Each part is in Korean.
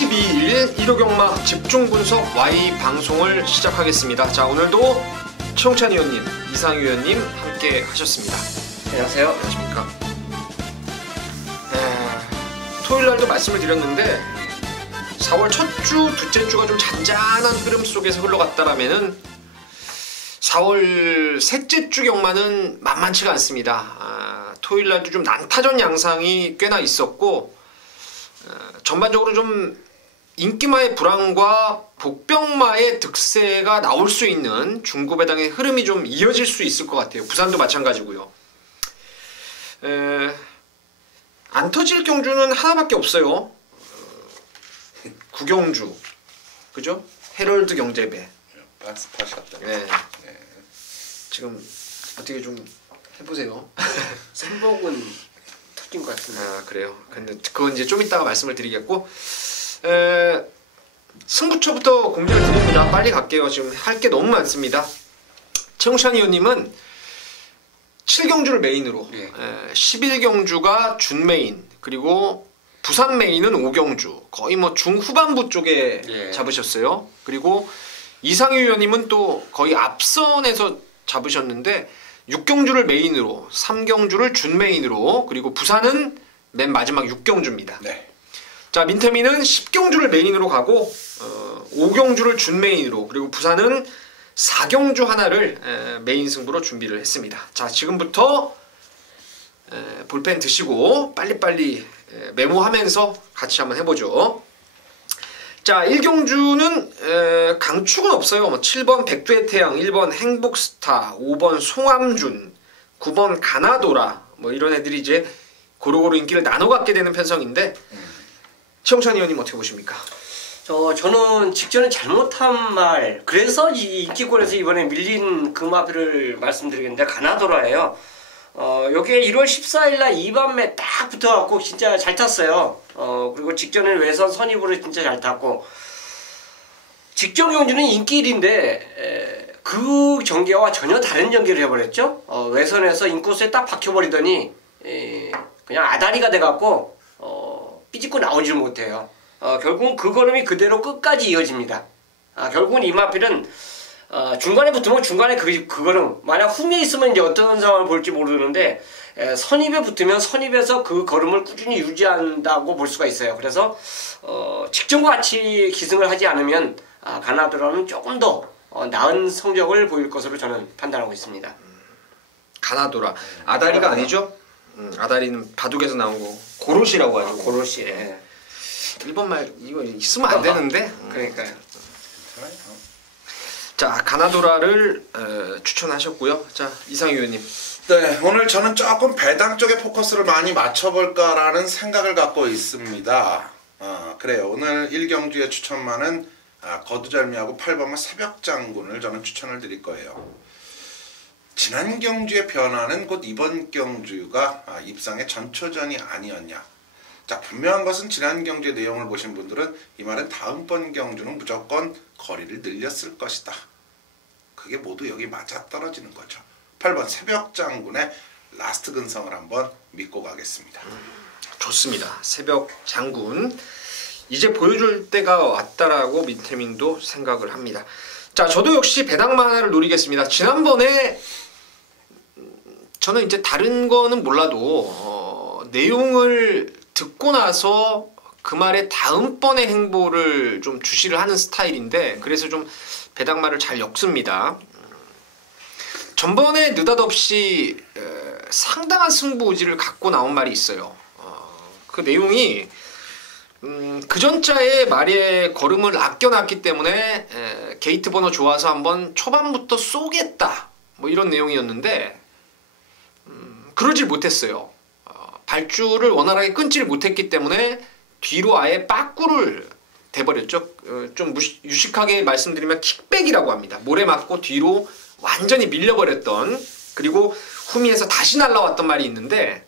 22일 일요경마 집중분석 Y 방송을 시작하겠습니다. 자, 오늘도 최홍찬 위원님, 이상희 위원님 함께 하셨습니다. 안녕하세요. 안녕하십니까. 토요일날도 말씀을 드렸는데 4월 첫 주, 둘째 주가 좀 잔잔한 흐름 속에서 흘러갔다라면은 4월 셋째 주 경마는 만만치가 않습니다. 토요일날도 좀 난타전 양상이 꽤나 있었고 전반적으로 좀 인기마의 불황과 복병마의 득세가 나올 수 있는 중구배당의 흐름이 좀 이어질 수 있을 것 같아요. 부산도 마찬가지고요. 안 터질 경주는 하나밖에 없어요. 구경주, 그죠? 헤럴드 경제배. 박스 파셨다. 네. 네. 지금 어떻게 좀 해보세요. 선복은 터진 것 같은데. 아, 그래요. 근데 그건 이제 좀 이따가 말씀을 드리겠고, 승부처부터 공지를 드립니다. 빨리 갈게요. 지금 할 게 너무 많습니다. 최홍찬 의원님은 7경주를 메인으로, 11경주가 준 메인, 그리고 부산 메인은 5경주, 거의 뭐 중후반부 쪽에 잡으셨어요. 그리고 이상희 의원님은 또 거의 앞선에서 잡으셨는데 6경주를 메인으로, 3경주를 준 메인으로, 그리고 부산은 맨 마지막 6경주입니다. 네. 자, 민태민은 10경주를 메인으로 가고 5경주를 준 메인으로, 그리고 부산은 4경주 하나를 메인 승부로 준비를 했습니다. 자, 지금부터 볼펜 드시고 빨리빨리 메모하면서 같이 한번 해보죠. 자, 1경주는 강축은 없어요. 뭐 7번 백두의 태양, 1번 행복스타, 5번 송암준, 9번 가나도라, 뭐 이런 애들이 이제 고루고루 인기를 나눠 갖게 되는 편성인데 최홍찬 의원님 어떻게 보십니까? 저는 직전에 잘못한 말, 그래서 이 인기권에서 이번에 밀린 그 마표를 말씀드리겠는데, 가나도라예요. 여기에 1월 14일날 2반매 딱 붙어갖고 진짜 잘 탔어요. 그리고 직전에 외선 선입으로 진짜 잘 탔고, 직전 경주는 인기 1인데 그 전개와 전혀 다른 전개를 해버렸죠. 외선에서 인코스에 딱 박혀버리더니 그냥 아다리가 돼갖고 삐집고 나오지를 못해요. 결국은 그 걸음이 그대로 끝까지 이어집니다. 결국은 이 마필은 중간에 붙으면 중간에 그 걸음, 만약 흠에 있으면 이제 어떤 상황을 볼지 모르는데 선입에 붙으면 선입에서 그 걸음을 꾸준히 유지한다고 볼 수가 있어요. 그래서 직전과 같이 기승을 하지 않으면 가나도라는 조금 더 나은 성적을 보일 것으로 저는 판단하고 있습니다. 가나도라, 아다리가 아니죠? 아다리는 바둑에서 나온 거 고로시라고 하죠. 고로시. 일본 말 이거 있으면 안 되는데. 그러니까요. 자, 가나도라를 추천하셨고요. 자, 이상희 의원님. 네, 오늘 저는 조금 배당 쪽에 포커스를 많이 맞춰볼까라는 생각을 갖고 있습니다. 그래요. 오늘 1경주의 추천만은 거두절미하고 8번마 새벽장군을 저는 추천을 드릴 거예요. 지난 경주의 변화는 곧 이번 경주가 입상의 전초전이 아니었냐. 자, 분명한 것은 지난 경주의 내용을 보신 분들은 이 말은 다음번 경주는 무조건 거리를 늘렸을 것이다. 그게 모두 여기 맞아떨어지는 거죠. 8번 새벽장군의 라스트 근성을 한번 믿고 가겠습니다. 좋습니다. 새벽장군. 이제 보여줄 때가 왔다라고 민태민도 생각을 합니다. 자, 저도 역시 배당만 하나를 노리겠습니다. 지난번에 저는 이제 다른 거는 몰라도 내용을 듣고 나서 그 말의 다음번의 행보를 좀 주시를 하는 스타일인데, 그래서 좀 배당말을 잘 엮습니다. 전번에 느닷없이 상당한 승부 의지를 갖고 나온 말이 있어요. 그 내용이 그 전자의 말의 걸음을 아껴놨기 때문에 게이트 번호 좋아서 한번 초반부터 쏘겠다, 뭐 이런 내용이었는데 그러질 못했어요. 발주를 원활하게 끊지를 못했기 때문에 뒤로 아예 빠꾸를 대버렸죠. 좀 유식하게 말씀드리면 킥백이라고 합니다. 모래 맞고 뒤로 완전히 밀려버렸던, 그리고 후미에서 다시 날라왔던 말이 있는데,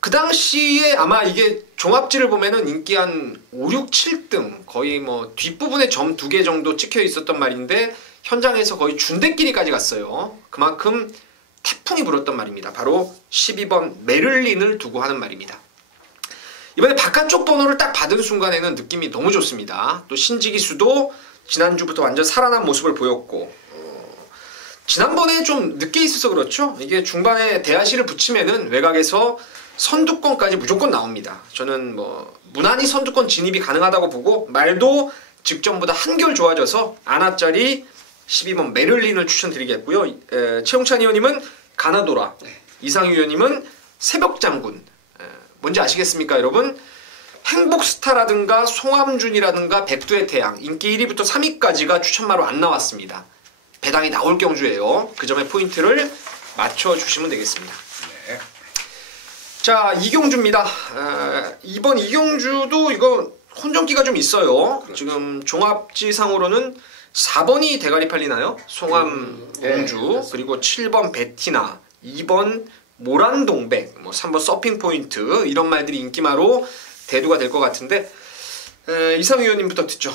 그 당시에 아마 이게 종합지를 보면은 인기 한 5, 6, 7등, 거의 뭐 뒷부분에 점 2개 정도 찍혀 있었던 말인데 현장에서 거의 준대끼리까지 갔어요. 그만큼 태풍이 불었던 말입니다. 바로 12번 메를린을 두고 하는 말입니다. 이번에 바깥쪽 번호를 딱 받은 순간에는 느낌이 너무 좋습니다. 또 신지기수도 지난주부터 완전 살아난 모습을 보였고 지난번에 좀 늦게 있어서 그렇죠. 이게 중반에 대하시를 붙이면은 외곽에서 선두권까지 무조건 나옵니다. 저는 뭐 무난히 선두권 진입이 가능하다고 보고 말도 직전보다 한결 좋아져서 아나짜리 12번 메를린을 추천드리겠고요. 최용찬 의원님은 가나도라, 이상유 의원님은 새벽장군. 뭔지 아시겠습니까, 여러분? 행복스타라든가 송함준이라든가 백두의 태양 인기 1위부터 3위까지가 추천마로 안 나왔습니다. 배당이 나올 경주예요. 그 점에 포인트를 맞춰주시면 되겠습니다. 네. 자, 이경주입니다. 이번 이경주도 이거 혼전기가 좀 있어요. 그렇죠. 지금 종합지상으로는 4번이 대가리 팔리나요? 송암 공주, 네, 그리고 7번 베티나, 2번 모란동백, 뭐 3번 서핑포인트 이런 말들이 인기마로 대두가 될 것 같은데 이상 의원님부터 듣죠.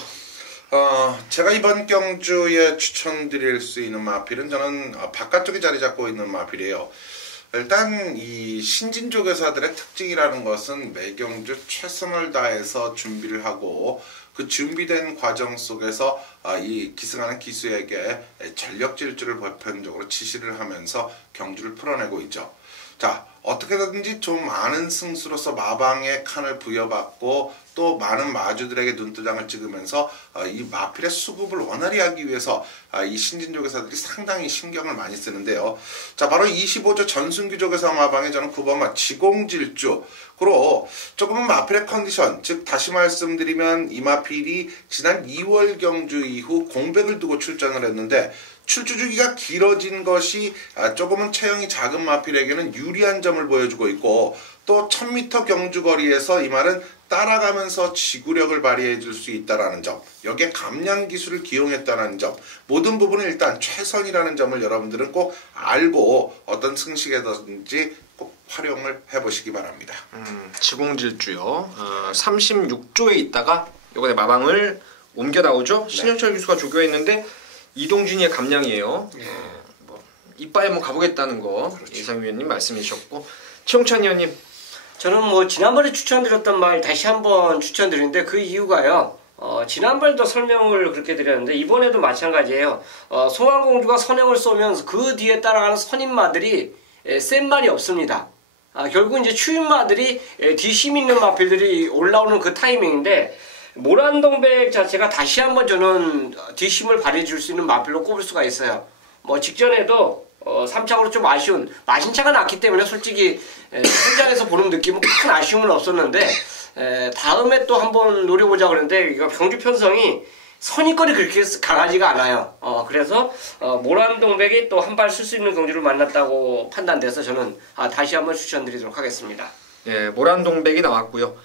제가 이번 경주에 추천드릴 수 있는 마필은 저는 바깥쪽에 자리 잡고 있는 마필이에요. 일단 이 신진조교사들의 특징이라는 것은 매경주 최선을 다해서 준비를 하고 그 준비된 과정 속에서 이 기승하는 기수에게 전력 질주를 보편적으로 지시를 하면서 경주를 풀어내고 있죠. 자, 어떻게든지 좀 많은 승수로서 마방의 칸을 부여받고 또 많은 마주들에게 눈도장을 찍으면서 이 마필의 수급을 원활히 하기 위해서 이 신진조교사들이 상당히 신경을 많이 쓰는데요. 자, 바로 25조 전순규 조교사 마방에 저는 9번 지공질주 그리고 조금은 마필의 컨디션, 즉 다시 말씀드리면 이 마필이 지난 2월 경주 이후 공백을 두고 출전을 했는데 출주 주기가 길어진 것이 조금은 체형이 작은 마필에게는 유리한 점을 보여주고 있고 또 1000m 경주거리에서 이 말은 따라가면서 지구력을 발휘해 줄 수 있다는 점, 여기에 감량 기술을 기용했다는 점, 모든 부분은 일단 최선이라는 점을 여러분들은 꼭 알고 어떤 승식에든지 꼭 활용을 해보시기 바랍니다. 지공질주요. 36조에 있다가 이번에 마방을 옮겨 나오죠. 네. 신현철 교수가 조교했는데 이동준이의 감량이에요. 뭐 이빠에 한번 가보겠다는 거 그렇죠. 이상 위원님 말씀해 주셨고 최용찬 의원님. 저는 뭐 지난번에 추천드렸던 말 다시 한번 추천드리는데 그 이유가요. 지난번에도 설명을 그렇게 드렸는데 이번에도 마찬가지예요. 송암공주가 선행을 쏘면서 그 뒤에 따라가는 선임마들이 센 말이 없습니다. 결국 이제 추임마들이 뒷심 있는 마필들이 올라오는 그 타이밍인데 모란동백 자체가 다시 한번 저는 뒷심을 발휘해 줄 수 있는 마필로 꼽을 수가 있어요. 뭐 직전에도 3차로 좀 아쉬운 마신차가 났기 때문에 솔직히 현장에서 보는 느낌은 큰 아쉬움은 없었는데 다음에 또 한번 노려보자 그랬는데 이거 경주 편성이 선입권이 그렇게 강하지가 않아요. 그래서 모란동백이 또 한 발 쓸 수 있는 경주를 만났다고 판단돼서 저는 다시 한번 추천드리도록 하겠습니다. 예, 모란동백이 나왔고요.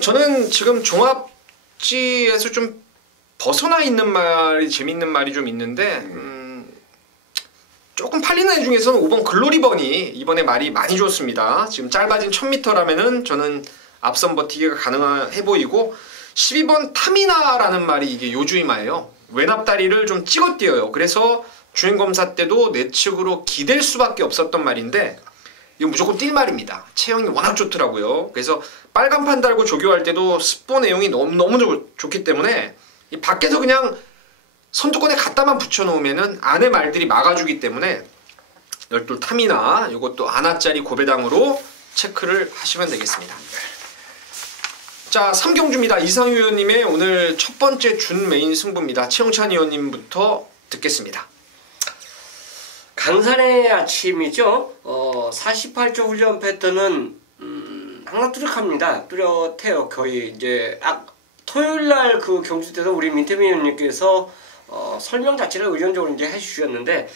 저는 지금 종합지에서 좀 벗어나 있는 말이 재밌는 말이 좀 있는데 조금 팔리는 애 중에서는 5번 글로리번이 이번에 말이 많이 좋습니다. 지금 짧아진 1000m라면은 저는 앞선 버티기가 가능해 보이고 12번 타미나라는 말이 이게 요주이마예요. 외납다리를 좀 찍어띄어요. 그래서 주행검사 때도 내측으로 기댈 수밖에 없었던 말인데 이거 무조건 뛸 말입니다. 체형이 워낙 좋더라고요. 그래서 빨간판 달고 조교할 때도 스포 내용이 너무 좋기 때문에 이 밖에서 그냥 선두권에 갖다만 붙여놓으면은 안에 말들이 막아주기 때문에 열둘 탐이나 이것도 아나짜리 고배당으로 체크를 하시면 되겠습니다. 자, 3경주입니다. 이상유 의원님의 오늘 첫 번째 준 메인 승부입니다. 최용찬 의원님부터 듣겠습니다. 강산의 아침이죠. 48조 훈련 패턴은 항상 뚜렷합니다. 뚜렷해요. 거의 이제 토요일날 그 경주 때도 우리 민태민 의원님께서 설명 자체를 의견적으로 이제 해주셨는데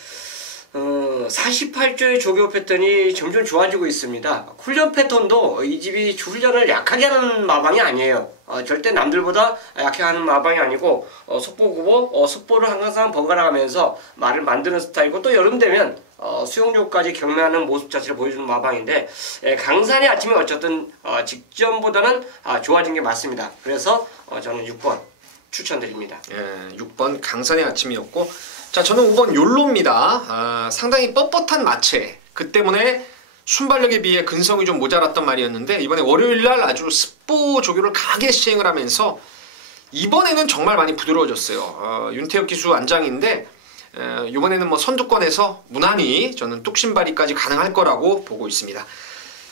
48조의 조교 패턴이 점점 좋아지고 있습니다. 훈련 패턴도 이 집이 훈련을 약하게 하는 마방이 아니에요. 절대 남들보다 약하게 하는 마방이 아니고 속보구보 속보를 항상 번갈아가면서 말을 만드는 스타일이고 또 여름 되면 수용료까지 경매하는 모습 자체를 보여주는 마방인데 강산의 아침이 어쨌든 직전보다는 좋아진 게 맞습니다. 그래서 저는 6번 추천드립니다. 예, 6번 강산의 아침이었고 자, 저는 5번 욜로입니다. 상당히 뻣뻣한 마체. 그 때문에 순발력에 비해 근성이 좀 모자랐던 말이었는데 이번에 월요일날 아주 습보 조교를 강하게 시행을 하면서 이번에는 정말 많이 부드러워졌어요. 윤태혁 기수 안장인데 이번에는 뭐 선두권에서 무난히 저는 뚝심발이까지 가능할 거라고 보고 있습니다.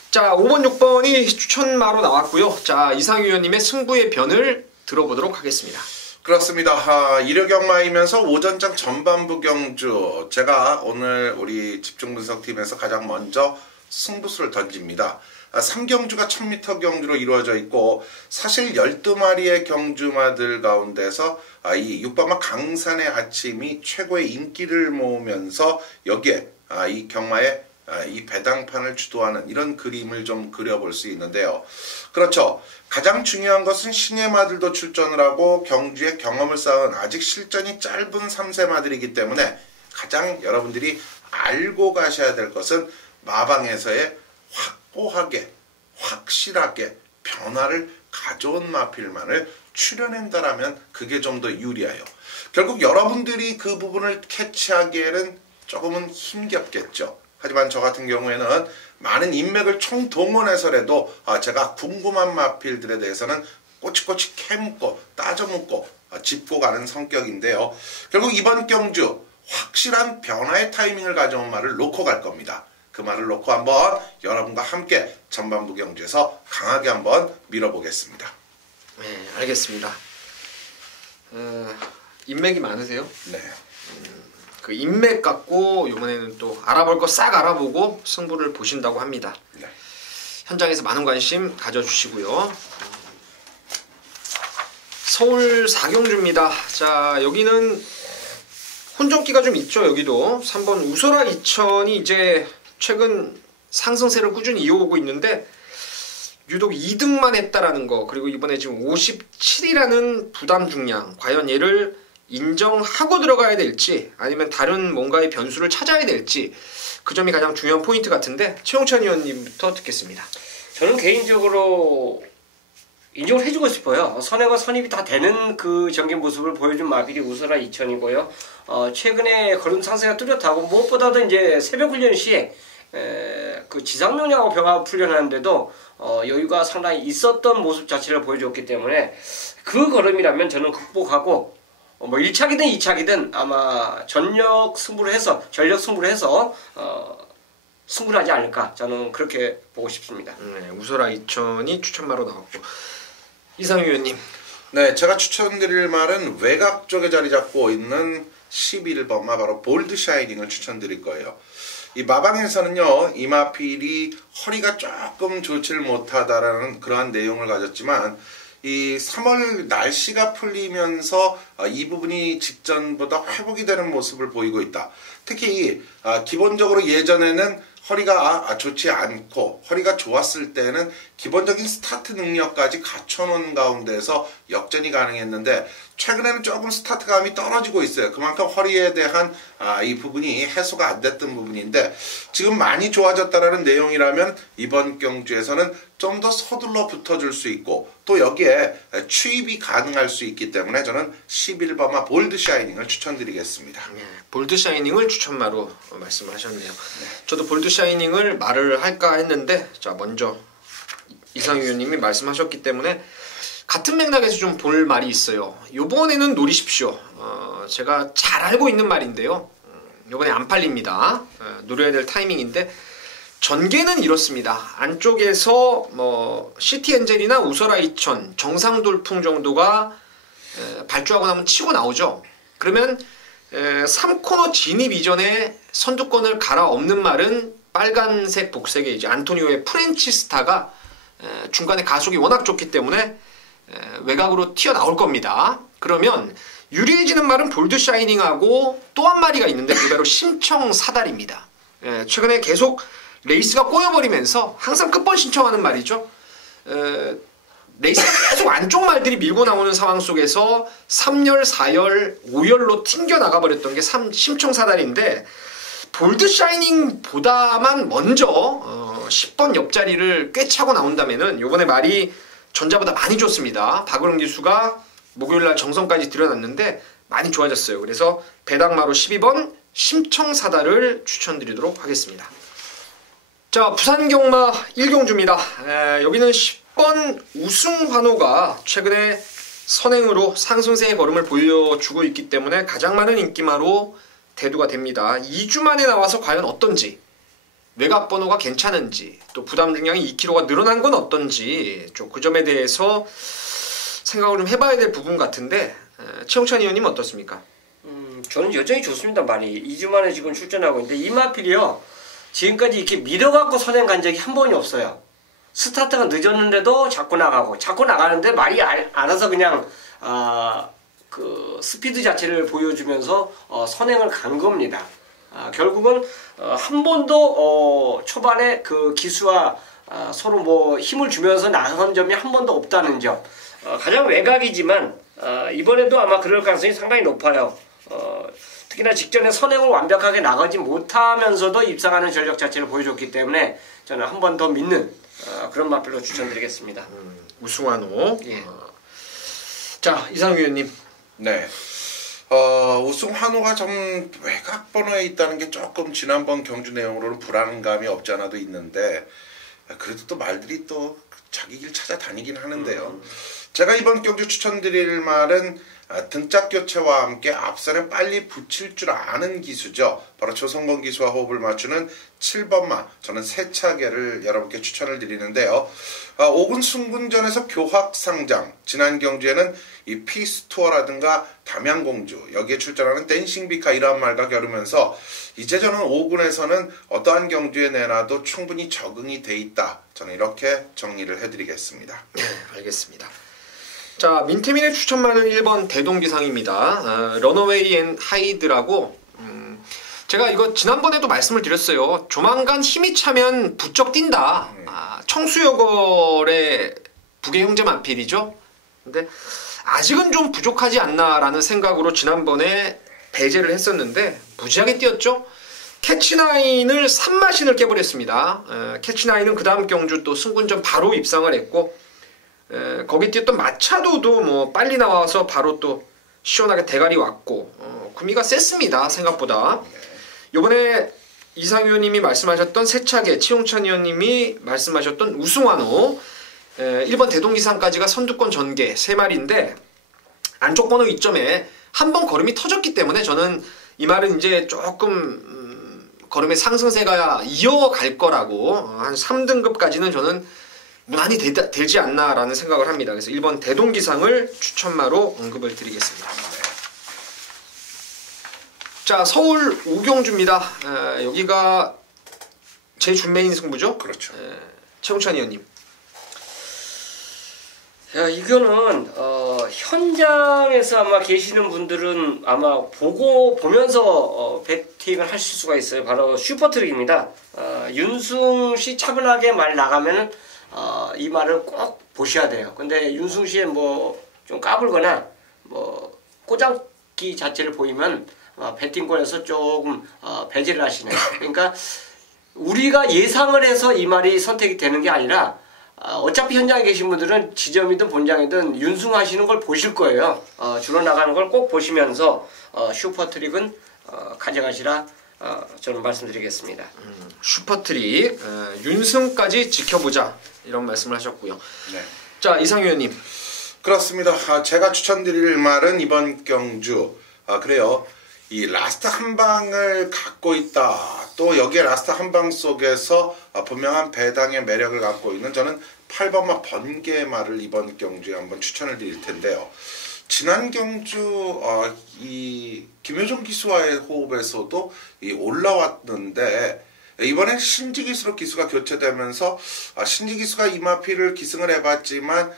자, 5번, 6번이 추천마로 나왔고요. 자, 이상희 위원님의 승부의 변을 들어보도록 하겠습니다. 그렇습니다. 일요경마이면서 오전장 전반부 경주, 제가 오늘 우리 집중분석팀에서 가장 먼저 승부수를 던집니다. 3경주가 1000m 경주로 이루어져 있고 사실 12마리의 경주마들 가운데서 이 6번마 강산의 아침이 최고의 인기를 모으면서 여기에 이 경마에 이 배당판을 주도하는 이런 그림을 좀 그려볼 수 있는데요. 그렇죠. 가장 중요한 것은 신의 마들도 출전을 하고 경주의 경험을 쌓은 아직 실전이 짧은 3세 마들이기 때문에 가장 여러분들이 알고 가셔야 될 것은 마방에서의 확고하게 확실하게 변화를 가져온 마필만을 출연한다라면 그게 좀 더 유리해요. 결국 여러분들이 그 부분을 캐치하기에는 조금은 힘겹겠죠. 하지만 저 같은 경우에는 많은 인맥을 총동원해서라도 제가 궁금한 마필들에 대해서는 꼬치꼬치 캐묻고 따져묻고 짚고 가는 성격인데요. 결국 이번 경주 확실한 변화의 타이밍을 가져온 말을 놓고 갈 겁니다. 그 말을 놓고 한번 여러분과 함께 전반부 경주에서 강하게 한번 밀어보겠습니다. 네, 알겠습니다. 인맥이 많으세요? 네. 그 인맥 갖고 이번에는 또 알아볼 거 싹 알아보고 승부를 보신다고 합니다. 네. 현장에서 많은 관심 가져주시고요. 서울 4경주입니다. 자, 여기는 혼전기가 좀 있죠. 여기도 3번 우소라 2000이 이제 최근 상승세를 꾸준히 이어오고 있는데 유독 2등만 했다라는 거, 그리고 이번에 지금 57이라는 부담 중량, 과연 얘를 인정하고 들어가야 될지 아니면 다른 뭔가의 변수를 찾아야 될지, 그 점이 가장 중요한 포인트 같은데 최용찬 의원님부터 듣겠습니다. 저는 개인적으로 인정을 해주고 싶어요. 선행과 선입이 다 되는 그 전개 모습을 보여준 마필이 우소라 2000이고요. 최근에 걸음 상세가 뚜렷하고 무엇보다도 이제 새벽 훈련 시에 그 지상명령하고 병합 훈련하는데도 여유가 상당히 있었던 모습 자체를 보여줬기 때문에 그 걸음이라면 저는 극복하고 뭐 1차기든 2차기든 아마 전력 승부를 해서 승부를 하지 않을까, 저는 그렇게 보고 싶습니다. 우소라 2000이 추천마로 나왔고, 이상희 의원님. 네, 제가 추천드릴 말은 외곽 쪽에 자리 잡고 있는 11번마 바로 볼드 샤이닝을 추천드릴 거예요. 이 마방에서는요, 이 마필이 허리가 조금 좋지를 못하다라는 그러한 내용을 가졌지만 이 3월 날씨가 풀리면서 이 부분이 직전보다 회복이 되는 모습을 보이고 있다. 특히 기본적으로 예전에는 허리가 좋지 않고 허리가 좋았을 때는 기본적인 스타트 능력까지 갖춰놓은 가운데서 역전이 가능했는데 최근에는 조금 스타트감이 떨어지고 있어요. 그만큼 허리에 대한 이 부분이 해소가 안 됐던 부분인데 지금 많이 좋아졌다라는 내용이라면 이번 경주에서는 좀 더 서둘러 붙어줄 수 있고 또 여기에 추입이 가능할 수 있기 때문에 저는 11번마 볼드 샤이닝을 추천드리겠습니다. 네, 볼드 샤이닝을 추천마로 말씀을 하셨네요. 저도 볼드 샤이닝을 말을 할까 했는데 자, 먼저 이상희 의원님이 말씀하셨기 때문에 같은 맥락에서 좀 볼 말이 있어요. 요번에는 노리십시오. 제가 잘 알고 있는 말인데요. 요번에 안 팔립니다. 노려야 될 타이밍인데 전개는 이렇습니다. 안쪽에서 뭐 시티 엔젤이나 우소라 2000 정상 돌풍 정도가 발주하고 나면 치고 나오죠. 그러면 3코너 진입 이전에 선두권을 갈아엎는 말은 빨간색 복색의 이제 안토니오의 프렌치 스타가 중간에 가속이 워낙 좋기 때문에 외곽으로 튀어나올 겁니다. 그러면 유리해지는 말은 볼드 샤이닝하고 또 한 마리가 있는데 그대로 심청 사다리입니다. 최근에 계속 레이스가 꼬여버리면서 항상 끝번 신청하는 말이죠. 레이스가 계속 안쪽 말들이 밀고 나오는 상황 속에서 3열, 4열, 5열로 튕겨 나가버렸던 게 심청 사다리인데 볼드 샤이닝보다만 먼저 10번 옆자리를 꽤 차고 나온다면은 요번에 말이 전자보다 많이 좋습니다. 박으론 기수가 목요일날 정성까지 들여놨는데 많이 좋아졌어요. 그래서 배당마로 12번 심청사다를 추천드리도록 하겠습니다. 자, 부산 경마 1경주입니다. 여기는 10번 우승환호가 최근에 선행으로 상승세의 걸음을 보여주고 있기 때문에 가장 많은 인기마로 대두가 됩니다. 2주 만에 나와서 과연 어떤지, 외곽번호가 괜찮은지, 또 부담 중량이 2kg가 늘어난 건 어떤지 좀 그 점에 대해서 생각을 좀 해봐야 될 부분 같은데, 최홍찬 의원님 어떻습니까? 저는 여전히 좋습니다. 많이 2주 만에 지금 출전하고 있는데 이마필이요, 지금까지 이렇게 밀어갖고 선행 간 적이 한 번이 없어요. 스타트가 늦었는데도 자꾸 나가는데 말이 알아서 그냥 그 스피드 자체를 보여주면서 선행을 간 겁니다. 결국은 한 번도 초반에 그 기수와 서로 뭐 힘을 주면서 나선 점이 한 번도 없다는 점, 가장 외곽이지만 이번에도 아마 그럴 가능성이 상당히 높아요. 특히나 직전에 선행을 완벽하게 나가지 못하면서도 입상하는 전력 자체를 보여줬기 때문에 저는 한 번 더 믿는 그런 마필로 추천드리겠습니다. 우승환호. 예. 자, 이상우 의원님. 네. 우승환호가 좀 외곽 번호에 있다는 게 조금 지난번 경주 내용으로는 불안감이 없지 않아도 있는데, 그래도 또 말들이 또 자기 길 찾아다니긴 하는데요. 제가 이번 경주 추천드릴 말은 등짝 교체와 함께 앞선에 빨리 붙일 줄 아는 기수죠. 바로 조성건 기수와 호흡을 맞추는 7번마, 저는 세차계를 여러분께 추천을 드리는데요. 5군 승군전에서 교학상장, 지난 경주에는 이 피스투어라든가 담양공주, 여기에 출전하는 댄싱비카 이러한 말과 겨루면서 이제 저는 5군에서는 어떠한 경주에 내놔도 충분히 적응이 돼 있다, 저는 이렇게 정리를 해드리겠습니다. 네, 알겠습니다. 자, 민태민의 추천만은 1번 대동기상입니다. 러너웨이 앤 하이드라고, 제가 이거 지난번에도 말씀을 드렸어요. 조만간 힘이 차면 부쩍 뛴다. 청수여걸의 북의 형제 마필이죠. 근데 아직은 좀 부족하지 않나라는 생각으로 지난번에 배제를 했었는데 무지하게 뛰었죠. 캐치나인을 3마신을 깨버렸습니다. 캐치나인은 그 다음 경주 또 승군전 바로 입상을 했고, 거기 뛰었던 마차도도 뭐 빨리 나와서 바로 또 시원하게 대가리 왔고, 구미가 셌습니다. 생각보다. 요번에 이상 의원님이 말씀하셨던 세차계, 최홍찬 의원님이 말씀하셨던 우승환호, 1번 대동기상까지가 선두권 전개 3마리인데 안쪽 번호 2점에 한 번 걸음이 터졌기 때문에 저는 이 말은 이제 조금 걸음의 상승세가 이어갈 거라고, 한 3등급까지는 저는 무난히 되지 않나라는 생각을 합니다. 그래서 1번 대동기상을 추천마로 언급을 드리겠습니다. 자, 서울 오경주입니다. 여기가 제 준메인 승부죠? 그렇죠. 최홍찬 의원님. 야, 이거는 현장에서 아마 계시는 분들은 아마 보면서 배팅을 하실 수가 있어요. 바로 슈퍼트릭입니다. 윤승 씨 차분하게 말 나가면은 이 말을 꼭 보셔야 돼요. 근데 윤승 씨의 뭐 좀 까불거나 뭐 꼬장기 자체를 보이면 배팅권에서 조금 배제를 하시네요. 그러니까 우리가 예상을 해서 이 말이 선택이 되는 게 아니라 어차피 현장에 계신 분들은 지점이든 본장이든 윤승하시는 걸 보실 거예요. 줄어 나가는 걸 꼭 보시면서 슈퍼트릭은 가져가시라 저는 말씀드리겠습니다. 슈퍼트릭, 윤승까지 지켜보자, 이런 말씀을 하셨고요. 네. 자, 이상 의원님. 그렇습니다. 제가 추천드릴 말은 이번 경주, 그래요, 이 라스트 한 방을 갖고 있다, 또 여기에 라스트 한 방 속에서 분명한 배당의 매력을 갖고 있는, 저는 8번마 번개마를 이번 경주에 한번 추천을 드릴 텐데요. 지난 경주 이 김효종 기수와의 호흡에서도 올라왔는데, 이번엔 신지 기수로 기수가 교체되면서 신지 기수가 이마피를 기승을 해봤지만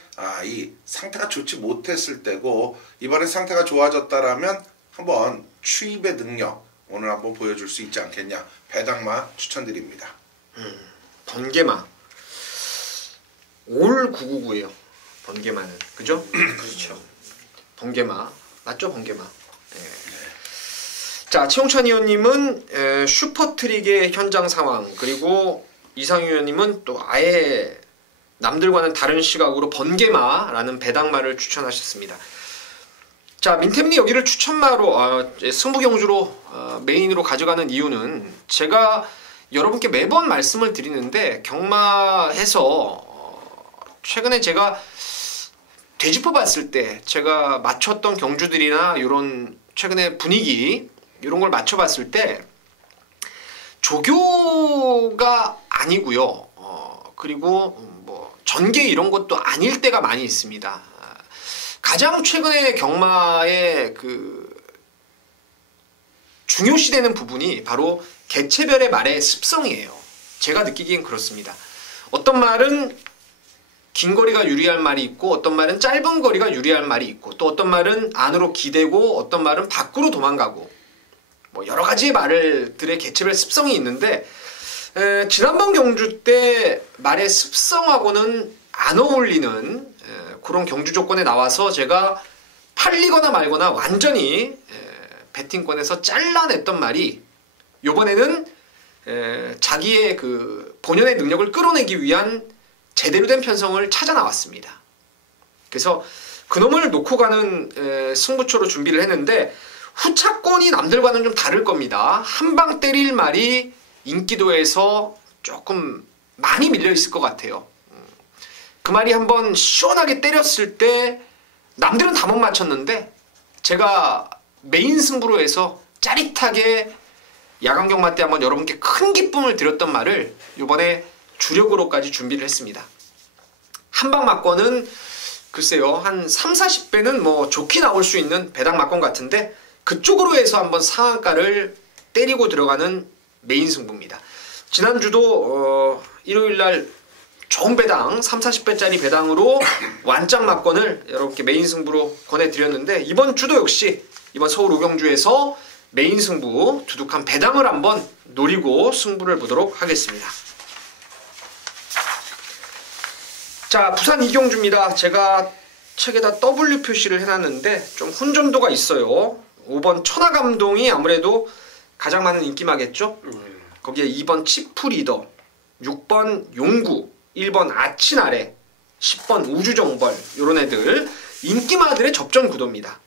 이 상태가 좋지 못했을 때고, 이번엔 상태가 좋아졌다라면 한번 추입의 능력 오늘 한번 보여줄 수 있지 않겠냐, 배당마 추천드립니다. 번개마 올 999예요. 번개마는, 그죠? 그렇죠. 번개마 맞죠? 번개마. 네. 자, 최홍찬 의원님은 슈퍼트릭의 현장 상황, 그리고 이상희 의원님은 또 아예 남들과는 다른 시각으로 번개마라는 배당마를 추천하셨습니다. 자, 민태민이 여기를 추천마로 승부경주로 메인으로 가져가는 이유는, 제가 여러분께 매번 말씀을 드리는데 경마해서 최근에 제가 되짚어 봤을 때 제가 맞췄던 경주들이나 이런 최근에 분위기 이런 걸 맞춰 봤을 때 조교가 아니고요. 그리고 뭐 전개 이런 것도 아닐 때가 많이 있습니다. 가장 최근에 경마의 그 중요시되는 부분이 바로 개체별의 말의 습성이에요. 제가 느끼기엔 그렇습니다. 어떤 말은 긴 거리가 유리할 말이 있고 어떤 말은 짧은 거리가 유리할 말이 있고 또 어떤 말은 안으로 기대고 어떤 말은 밖으로 도망가고 뭐 여러 가지의 말들의 개체별 습성이 있는데 지난번 경주 때 말의 습성하고는 안 어울리는 그런 경주 조건에 나와서 제가 팔리거나 말거나 완전히 배팅권에서 잘라냈던 말이 이번에는 자기의 그 본연의 능력을 끌어내기 위한 제대로 된 편성을 찾아 나왔습니다. 그래서 그놈을 놓고 가는 승부처로 준비를 했는데 후차권이 남들과는 좀 다를 겁니다. 한 방 때릴 말이 인기도에서 조금 많이 밀려 있을 것 같아요. 그 말이 한번 시원하게 때렸을 때 남들은 다 못 맞췄는데 제가 메인 승부로 해서 짜릿하게 야간 경마 때 한번 여러분께 큰 기쁨을 드렸던 말을 이번에 주력으로까지 준비를 했습니다. 한방 막권은 글쎄요 한 30-40배는 뭐 좋게 나올 수 있는 배당 막권 같은데 그쪽으로 해서 한번 상한가를 때리고 들어가는 메인 승부입니다. 지난주도 일요일날 좋은 배당 30-40배짜리 배당으로 완짱 막권을 여러분께 메인 승부로 권해드렸는데 이번 주도 역시 이번 서울 오경주에서 메인 승부 두둑한 배당을 한번 노리고 승부를 보도록 하겠습니다. 자, 부산 이경주입니다. 제가 책에다 W 표시를 해놨는데 좀 혼전도가 있어요. 5번 천하감동이 아무래도 가장 많은 인기마겠죠. 거기에 2번 치프리더, 6번 용구, 1번 아치나래, 10번 우주정벌 이런 애들 인기마들의 접전 구도입니다.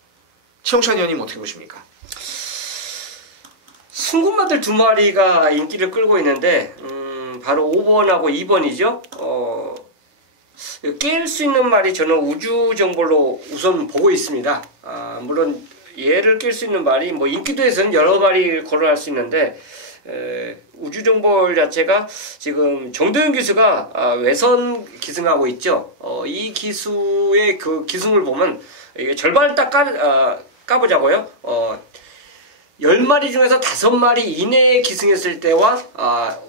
최영찬 의원님 어떻게 보십니까? 승군마들 두 마리가 인기를 끌고 있는데 바로 5번하고 2번이죠. 깰 수 있는 말이 저는 우주정벌로 우선 보고 있습니다. 물론 얘를 깰 수 있는 말이 뭐 인기도에서는 여러 마리 거론할 수 있는데 우주정벌 자체가 지금 정도현 기수가 외선 기승하고 있죠. 이 기수의 그 기승을 보면 절반을 딱 까보자고요. 10마리 중에서 5마리 이내에 기승했을 때와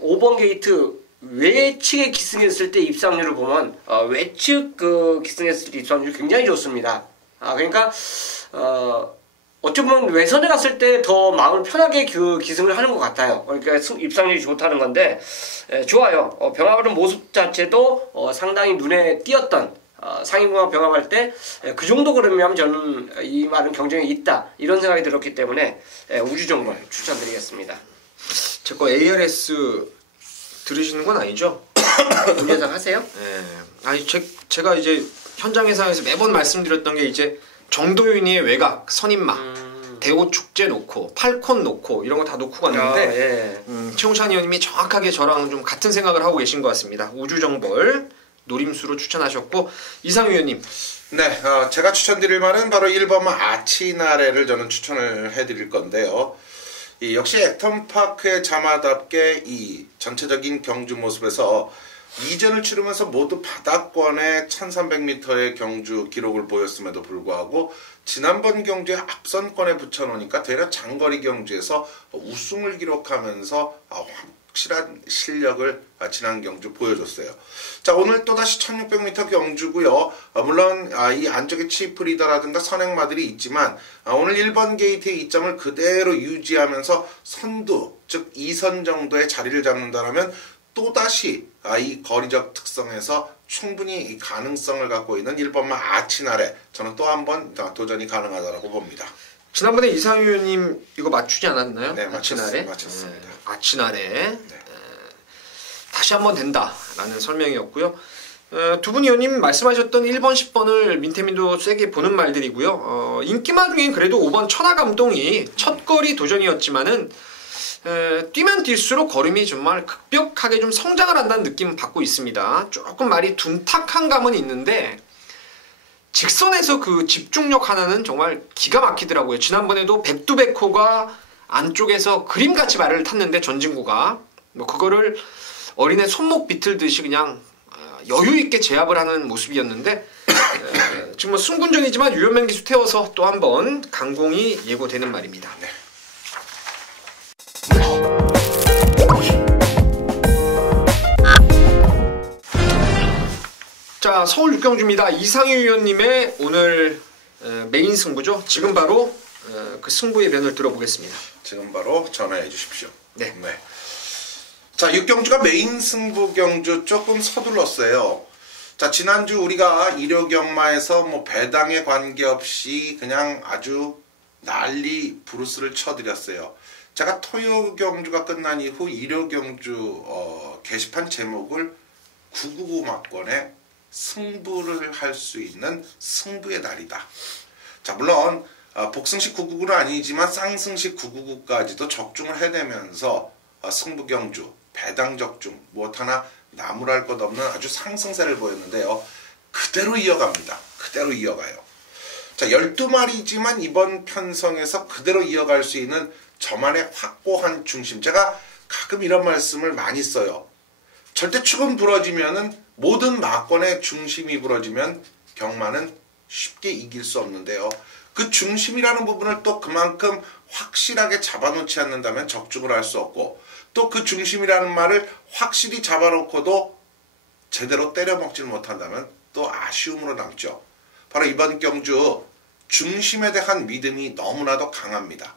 5번 게이트 외측에 기승했을 때 입상률을 보면 외측 그 기승했을 때 입상률이 굉장히 좋습니다. 그러니까 어쩌면 외선에 갔을 때 더 마음을 편하게 그 기승을 하는 것 같아요. 그러니까 입상률이 좋다는 건데 좋아요. 병합하는 모습 자체도 상당히 눈에 띄었던 상위공학 병합할 때 그 정도 그러면 저는 이 말은 경쟁이 있다 이런 생각이 들었기 때문에 우주정벌 추천드리겠습니다. 제 거 ARS 들으시는 건 아니죠? 예상 하세요? 네. 아니 제가 이제 현장 예상에서 매번 말씀드렸던 게 이제 정도윤이의 외곽 선인막 대호 축제 놓고 팔콘 놓고 이런 거 다 놓고 갔는데 최홍찬 의원님이 정확하게 저랑 좀 같은 생각을 하고 계신 것 같습니다. 우주정벌 노림수로 추천하셨고 이상 의원님. 네, 제가 추천드릴 말은 바로 1번 아치나래를 저는 추천을 해드릴 건데요. 역시 액턴파크의 자마답게 이 전체적인 경주 모습에서 이전을 치르면서 모두 바닥권의 1300m의 경주 기록을 보였음에도 불구하고 지난번 경주에 앞선권에 붙여놓으니까 되려 장거리 경주에서 우승을 기록하면서 확실한 실력을 지난 경주 보여줬어요. 자, 오늘 또다시 1600m 경주고요. 물론 이 안쪽에 치프리더라든가 선행마들이 있지만 오늘 1번 게이트의 이점을 그대로 유지하면서 선두, 즉 2선 정도의 자리를 잡는다면 또다시 이 거리적 특성에서 충분히 가능성을 갖고 있는 1번마 아치나래 저는 또 한 번 도전이 가능하다고 봅니다. 지난번에 이상 의원님 이거 맞추지 않았나요? 네, 아치나래? 맞췄습니다. 아치나래. 네. 다시 한번 된다라는 설명이었고요. 두 분 의원님 말씀하셨던 1번, 10번을 민태민도 세게 보는 말들이고요. 인기마 중엔 그래도 5번 천하감동이 첫 거리 도전이었지만은 뛰면 뛸수록 걸음이 정말 급격하게 좀 성장을 한다는 느낌을 받고 있습니다. 조금 말이 둔탁한 감은 있는데 직선에서 그 집중력 하나는 정말 기가 막히더라고요. 지난번에도 백두백호가 안쪽에서 그림같이 말을 탔는데 전진구가 뭐 그거를 어린애 손목 비틀듯이 그냥 여유있게 제압을 하는 모습이었는데 지금 뭐 승군전이지만 유연맹 기수 태워서 또 한 번 강공이 예고되는 말입니다. 네. 자, 서울 육경주입니다. 이상희 위원님의 오늘 메인 승부죠. 지금 바로 그 승부의 변을 들어보겠습니다. 지금 바로 전화해 주십시오. 네. 자, 육경주가 메인 승부 경주 조금 서둘렀어요. 자, 지난주 우리가 일요경마에서 뭐 배당에 관계없이 그냥 아주 난리 부르스를 쳐드렸어요. 제가 토요경주가 끝난 이후 일요경주 게시판 제목을 999 막권에 승부를 할 수 있는 승부의 날이다. 자, 물론 복승식 999는 아니지만 쌍승식 999까지도 적중을 해내면서 승부경주, 배당 적중, 무엇 하나 나무랄 것 없는 아주 상승세를 보였는데요. 그대로 이어갑니다. 그대로 이어가요. 자, 12마리지만 이번 편성에서 그대로 이어갈 수 있는 저만의 확고한 중심. 제가 가끔 이런 말씀을 많이 써요. 절대축은 부러지면은 모든 막권의 중심이 부러지면 경마는 쉽게 이길 수 없는데요. 그 중심이라는 부분을 또 그만큼 확실하게 잡아놓지 않는다면 적중을 할 수 없고 또 그 중심이라는 말을 확실히 잡아놓고도 제대로 때려먹질 못한다면 또 아쉬움으로 남죠. 바로 이번 경주 중심에 대한 믿음이 너무나도 강합니다.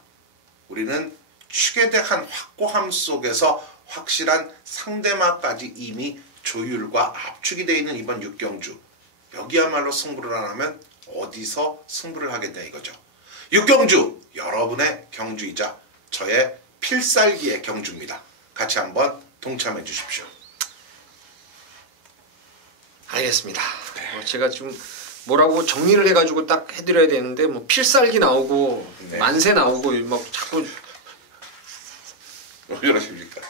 우리는 축에 대한 확고함 속에서 확실한 상대마까지 이미 조율과 압축이 되어 있는 이번 육경주. 여기야말로 승부를 안 하면 어디서 승부를 하겠냐 이거죠. 육경주, 여러분의 경주이자 저의 필살기의 경주입니다. 같이 한번 동참해 주십시오. 알겠습니다. 네. 제가 지금 뭐라고 정리를 해가지고 딱 해드려야 되는데 뭐 필살기 나오고 네. 만세 나오고 막 자꾸 왜 그러십니까?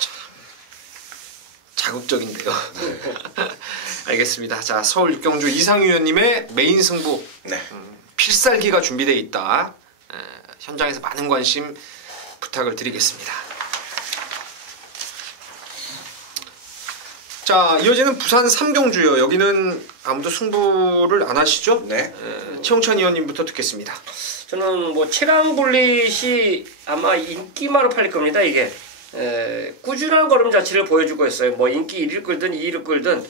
자극적인데요. 네. 알겠습니다. 자, 서울 육경주 이상희 의원님의 메인 승부 네. 필살기가 준비되어 있다. 현장에서 많은 관심 부탁을 드리겠습니다. 자, 이어지는 부산 3경주요. 여기는 아무도 승부를 안 하시죠? 네. 최홍찬 의원님부터 듣겠습니다. 저는 뭐 최강블릿이 아마 인기마로 팔릴 겁니다. 이게 꾸준한 걸음 자체를 보여주고 있어요. 뭐 인기 1위를 끌든 2위를 끌든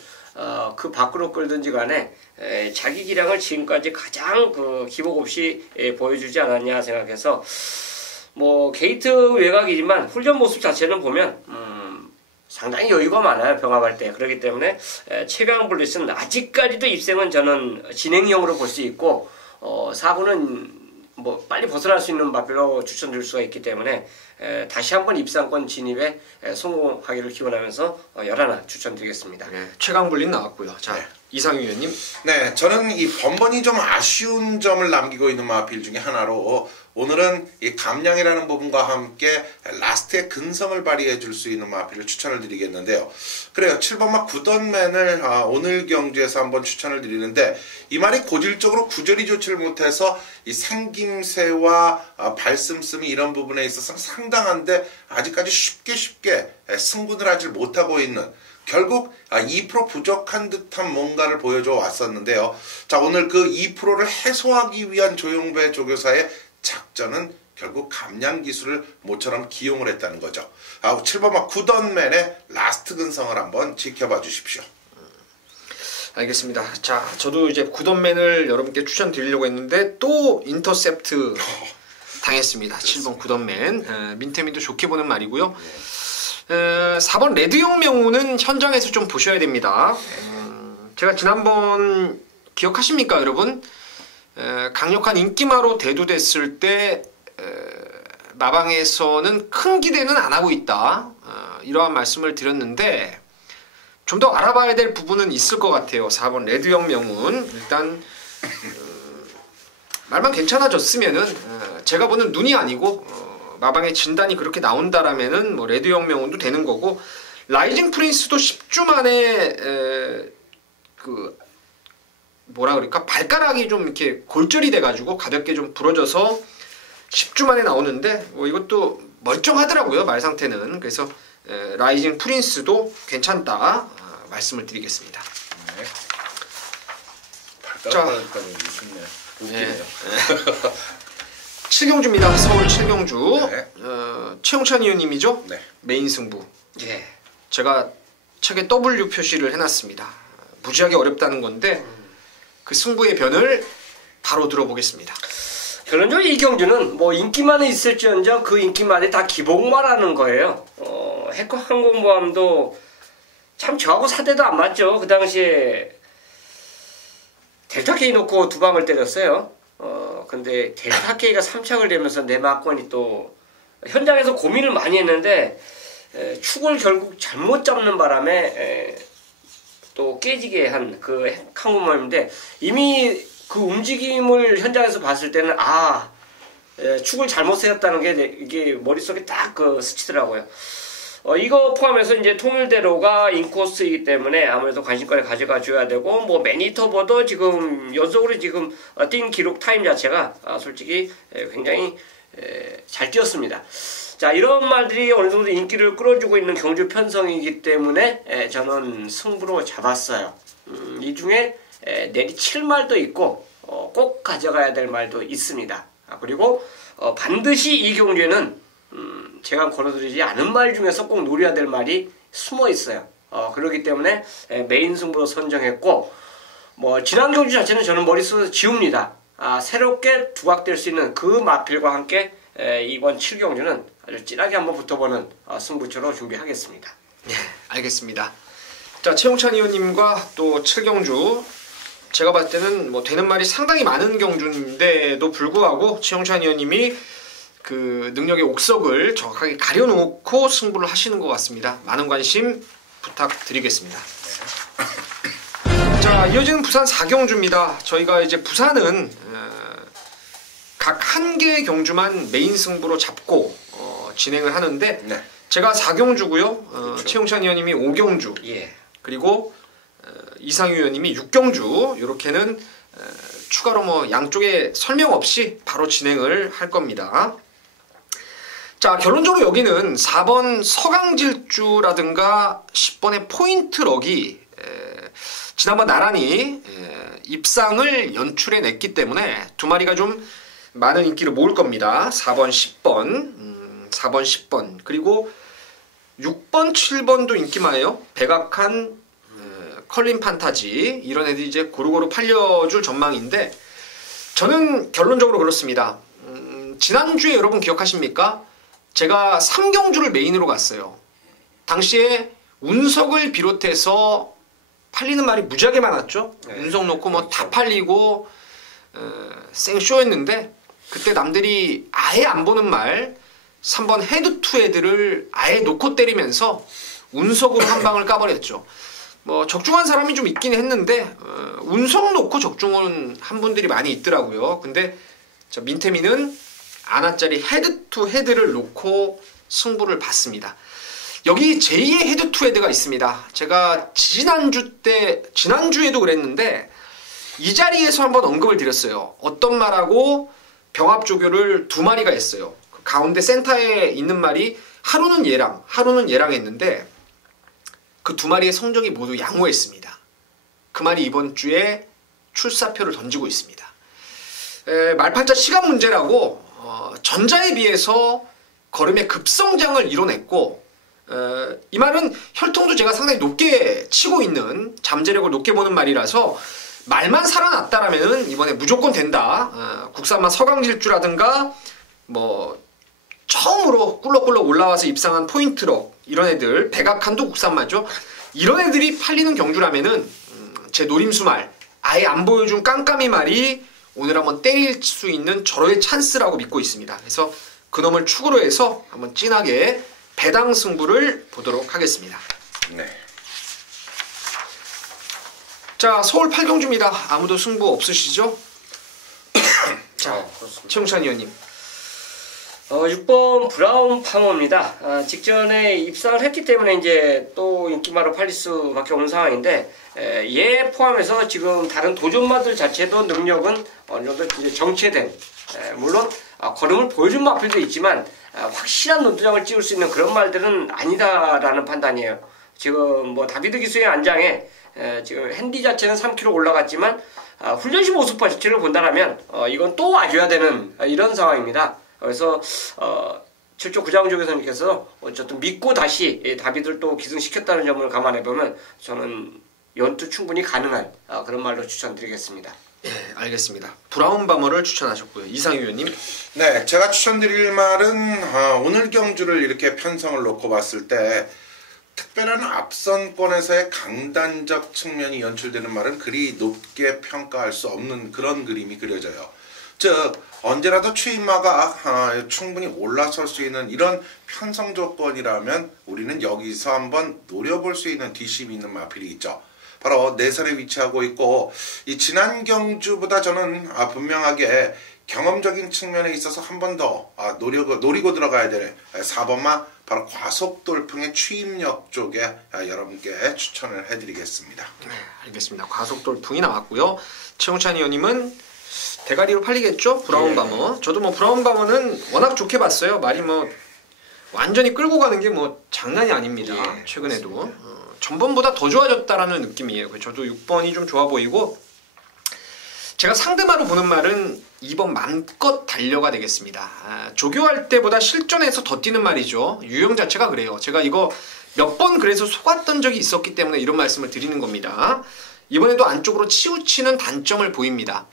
그 밖으로 끌든지 간에 자기 기량을 지금까지 가장 그 기복 없이 보여주지 않았냐 생각해서 뭐 게이트 외곽이지만 훈련 모습 자체는 보면 상당히 여유가 많아요. 병합할 때. 그렇기 때문에 최강블릿은 아직까지도 입생은 저는 진행형으로 볼 수 있고 4구는 뭐 빨리 벗어날 수 있는 마필로 추천드릴 수가 있기 때문에 다시 한번 입상권 진입에 성공하기를 기원하면서 11 추천드리겠습니다. 네, 최강블릿 나왔고요. 자, 네. 이상희 의원님. 네, 저는 이 번번이 좀 아쉬운 점을 남기고 있는 마필 중에 하나로 오늘은 이 감량이라는 부분과 함께 라스트의 근성을 발휘해 줄 수 있는 마필을 추천을 드리겠는데요. 그래요. 7번마 구던맨을 오늘 경주에서 한번 추천을 드리는데 이 말이 고질적으로 구절이 좋지를 못해서 이 생김새와 발씀씀이 이런 부분에 있어서 상당한데 아직까지 쉽게 승부를 하지 못하고 있는 결국 2% 부족한 듯한 뭔가를 보여줘 왔었는데요. 자, 오늘 그 2%를 해소하기 위한 조용배 조교사의 작전은 결국 감량 기술을 모처럼 기용을 했다는 거죠. 7번마 구던맨의 라스트 근성을 한번 지켜봐 주십시오. 알겠습니다. 자, 저도 이제 구던맨을 여러분께 추천드리려고 했는데 또 인터셉트 당했습니다. 7번 구던맨. 민태민도 좋게 보는 말이고요. 4번 레드용 명우는 현장에서 좀 보셔야 됩니다. 제가 지난번 기억하십니까 여러분? 강력한 인기마로 대두됐을 때 마방에서는 큰 기대는 안 하고 있다. 이러한 말씀을 드렸는데 좀 더 알아봐야 될 부분은 있을 것 같아요. 4번 레드용 명운 일단 말만 괜찮아졌으면은 제가 보는 눈이 아니고 마방의 진단이 그렇게 나온다라면은 뭐 레드 혁명운도 되는 거고, 라이징 프린스도 10주 만에 그 뭐라 그럴까, 발가락이 좀 이렇게 골절이 돼가지고 가볍게 좀 부러져서 10주 만에 나오는데 뭐 이것도 멀쩡하더라고요, 말 상태는. 그래서 라이징 프린스도 괜찮다 말씀을 드리겠습니다. 네. 발가락까지 웃네. 웃기네요. 7경주입니다. 서울 7경주. 네. 최용찬 의원님이죠? 네. 메인 승부. 예. 제가 책에 W 표시를 해놨습니다. 무지하게 어렵다는 건데 그 승부의 변을 바로 들어보겠습니다. 결론적으로 이 경주는 뭐 인기만은 있을지언정 그 인기만이 다 기복마라는 거예요. 해커 항공모함도 참 저하고 사대도 안 맞죠. 그 당시에 델타 K 놓고 두 방을 때렸어요. 근데 델타 K가 3착을 되면서 내 막건이 또 현장에서 고민을 많이 했는데 축을 결국 잘못 잡는 바람에 또 깨지게 한 그 항공모함인데, 이미 그 움직임을 현장에서 봤을 때는 축을 잘못 세웠다는 게 이게 머릿속에 딱 그 스치더라고요. 이거 포함해서 이제 통일대로가 인코스이기 때문에 아무래도 관심권에 가져가 줘야 되고, 뭐 매니터보도 지금 연속으로 지금 뛴 기록 타임 자체가 솔직히 굉장히 잘 뛰었습니다. 자, 이런 말들이 어느 정도 인기를 끌어주고 있는 경주 편성이기 때문에 저는 승부로 잡았어요. 이 중에 내리칠 말도 있고 꼭 가져가야 될 말도 있습니다. 그리고 반드시 이 경주에는 제가 걸어드리지 않은 말 중에서 꼭 노려야 될 말이 숨어 있어요. 그렇기 때문에 메인 승부로 선정했고, 뭐 지난 경주 자체는 저는 머릿속에서 지웁니다. 새롭게 두각될 수 있는 그 마필과 함께 이번 7경주는 아주 진하게 한번 붙어보는 승부처로 준비하겠습니다. 네, 알겠습니다. 자, 최용찬 의원님과 또 7경주, 제가 봤을 때는 뭐 되는 말이 상당히 많은 경주인데도 불구하고 최용찬 의원님이 그 능력의 옥석을 정확하게 가려놓고 승부를 하시는 것 같습니다. 많은 관심 부탁드리겠습니다. 자, 이어지는 부산 4경주입니다. 저희가 이제 부산은 각 한 개의 경주만 메인 승부로 잡고 진행을 하는데, 네. 제가 4경주고요. 그렇죠. 최용찬 의원님이 5경주, 예. 그리고 이상유 의원님이 6경주, 이렇게는 추가로 뭐 양쪽에 설명 없이 바로 진행을 할 겁니다. 자, 결론적으로 여기는 4번 서강질주라든가 10번의 포인트럭이 지난번 나란히 입상을 연출해냈기 때문에 두 마리가 좀 많은 인기를 모을 겁니다. 4번, 10번, 4번, 10번, 그리고 6번, 7번도 인기 많아요. 백악한, 컬린 판타지, 이런 애들이 이제 고루고루 팔려줄 전망인데, 저는 결론적으로 그렇습니다. 지난주에 여러분 기억하십니까? 제가 3경주를 메인으로 갔어요. 당시에 운석을 비롯해서 팔리는 말이 무지하게 많았죠. 네, 운석 놓고 뭐 다 그렇죠. 팔리고 생쇼였는데, 그때 남들이 아예 안 보는 말 3번 헤드 투 헤드를 아예 놓고 때리면서 운석으로 한 방을 까버렸죠. 뭐 적중한 사람이 좀 있긴 했는데 운석 놓고 적중은 한 분들이 많이 있더라고요. 근데 저 민태민은 아나짜리 헤드 투 헤드를 놓고 승부를 봤습니다. 여기 제2의 헤드 투 헤드가 있습니다. 제가 지난주에도 그랬는데 이 자리에서 한번 언급을 드렸어요. 어떤 말하고 병합조교를 두 마리가 했어요. 그 가운데 센터에 있는 말이 하루는 얘랑, 하루는 얘랑 했는데 그 두 마리의 성적이 모두 양호했습니다. 그 말이 이번 주에 출사표를 던지고 있습니다. 말팔자 시간 문제라고 전자에 비해서 걸음의 급성장을 이뤄냈고, 이 말은 혈통도 제가 상당히 높게 치고 있는, 잠재력을 높게 보는 말이라서 말만 살아났다라면 이번에 무조건 된다. 국산만 서강질주라든가 뭐 처음으로 꿀럭꿀럭 올라와서 입상한 포인트럭, 이런 애들, 백악한도 국산마죠. 이런 애들이 팔리는 경주라면은 제 노림수말, 아예 안 보여준 깜깜이 말이 오늘 한번 때릴 수 있는 절호의 찬스라고 믿고 있습니다. 그래서 그놈을 축으로 해서 한번 진하게 배당 승부를 보도록 하겠습니다. 네. 자, 서울 8경주입니다. 아무도 승부 없으시죠? 자, 최용찬 의원님. 6번 브라운 파머입니다. 직전에 입상을 했기 때문에 이제 또 인기마로 팔릴 수밖에 없는 상황인데 얘 포함해서 지금 다른 도전마들 자체도 능력은 어느 정도 이제 정체된 물론 걸음을 보여준 마필도 있지만 확실한 논두장을 찍을 수 있는 그런 말들은 아니다라는 판단이에요. 지금 뭐 다비드 기수의 안장에 지금 핸디 자체는 3kg 올라갔지만 훈련시 모습 자체를 본다면 이건 또 와줘야 되는 이런 상황입니다. 그래서 7조 구장조 교수님께서 어쨌든 믿고 다시 다비드를 또 기승시켰다는 점을 감안해보면 저는 연투 충분히 가능한 그런 말로 추천드리겠습니다. 예, 알겠습니다. 브라운 바머를 추천하셨고요. 이상희 의원님. 네, 제가 추천드릴 말은 오늘 경주를 이렇게 편성을 놓고 봤을 때 특별한 앞선권에서의 강단적 측면이 연출되는 말은 그리 높게 평가할 수 없는 그런 그림이 그려져요. 즉 언제라도 추임마가 충분히 올라설 수 있는 이런 편성 조건이라면 우리는 여기서 한번 노려볼 수 있는 뒷심이 있는 마필이 있죠. 바로 내선에 위치하고 있고 이 지난 경주보다 저는 분명하게 경험적인 측면에 있어서 한 번 더 노리고 들어가야 될 4번마 바로 과속돌풍의 추임력 쪽에 여러분께 추천을 해드리겠습니다. 네, 알겠습니다. 과속돌풍이 나왔고요. 최홍찬 의원님은 대가리로 팔리겠죠? 브라운 바머. 저도 뭐 브라운 바머는 워낙 좋게 봤어요. 말이 뭐 완전히 끌고 가는 게 뭐 장난이 아닙니다. 최근에도 전번보다 더 좋아졌다라는 느낌이에요. 저도 6번이 좀 좋아 보이고 제가 상대마로 보는 말은 2번 맘껏 달려가 되겠습니다. 조교할 때보다 실전에서 더 뛰는 말이죠. 유형 자체가 그래요. 제가 이거 몇 번 그래서 속았던 적이 있었기 때문에 이런 말씀을 드리는 겁니다. 이번에도 안쪽으로 치우치는 단점을 보입니다.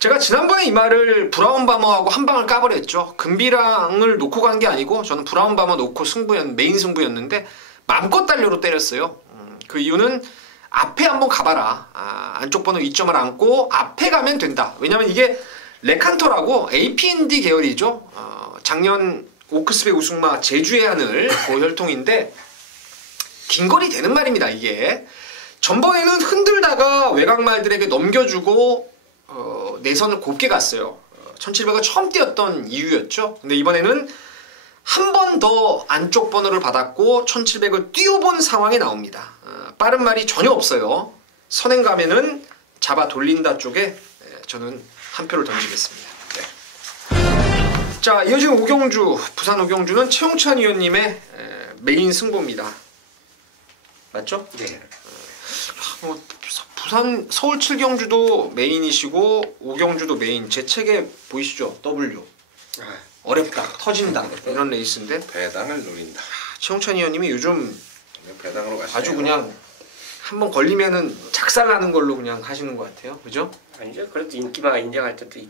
제가 지난번에 이 말을 브라운 바머하고 한 방을 까버렸죠. 금비랑을 놓고 간 게 아니고 저는 브라운 바머 놓고 메인 승부였는데 맘껏 달려로 때렸어요. 그 이유는 앞에 한번 가봐라. 안쪽 번호 2점을 안고 앞에 가면 된다. 왜냐면 이게 레칸터라고 APND 계열이죠. 작년 오크스백 우승마 제주의 하늘 그 혈통인데 긴 거리 되는 말입니다. 이게 전번에는 흔들다가 외곽말들에게 넘겨주고 내선을 곱게 갔어요. 1700을 처음 뛰었던 이유였죠. 근데 이번에는 한 번 더 안쪽 번호를 받았고 1700을 뛰어본 상황이 나옵니다. 빠른 말이 전혀 없어요. 선행 가면은 잡아 돌린다 쪽에 저는 한 표를 던지겠습니다. 네. 자, 이어지는 오경주, 부산 오경주는 최홍찬 의원님의 메인 승부입니다. 맞죠? 네. 부산 서울 7경주도 메인이시고 오경주도 메인. 제 책에 보이시죠? W. 어렵다, 터진다 이런 레이스인데 배당을 노린다. 최홍찬 의원님이 요즘 배당으로 가시네요. 아주 그냥 한번 걸리면은 작살나는 걸로 그냥 하시는 것 같아요. 그죠? 아니죠. 그래도 인기마가 인정할 때도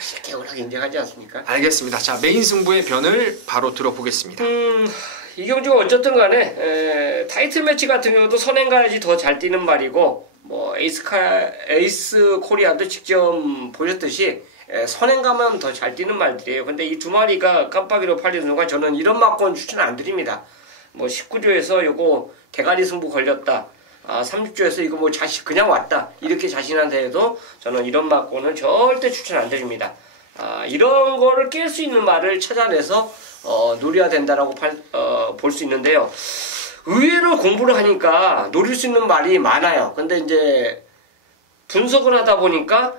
쉽게 워낙 인정하지 않습니까? 알겠습니다. 자, 메인 승부의 변을 바로 들어보겠습니다. 이 경주가 어쨌든 간에 타이틀 매치 같은 경우도 선행 가야지 더 잘 뛰는 말이고 뭐 에이스 코리아도 직접 보셨듯이 선행 가면 더 잘 뛰는 말들이에요. 근데 이 두 마리가 깜빡이로 팔리는 순간 저는 이런 막권 추천 안 드립니다. 뭐 19조에서 요거 대가리 승부 걸렸다. 30조에서 이거 뭐 그냥 왔다. 이렇게 자신한테 해도 저는 이런 막권은 절대 추천 안 드립니다. 이런 거를 깰 수 있는 말을 찾아내서 노려야 된다라고 볼 수 있는데요. 의외로 공부를 하니까 노릴 수 있는 말이 많아요. 근데 이제 분석을 하다 보니까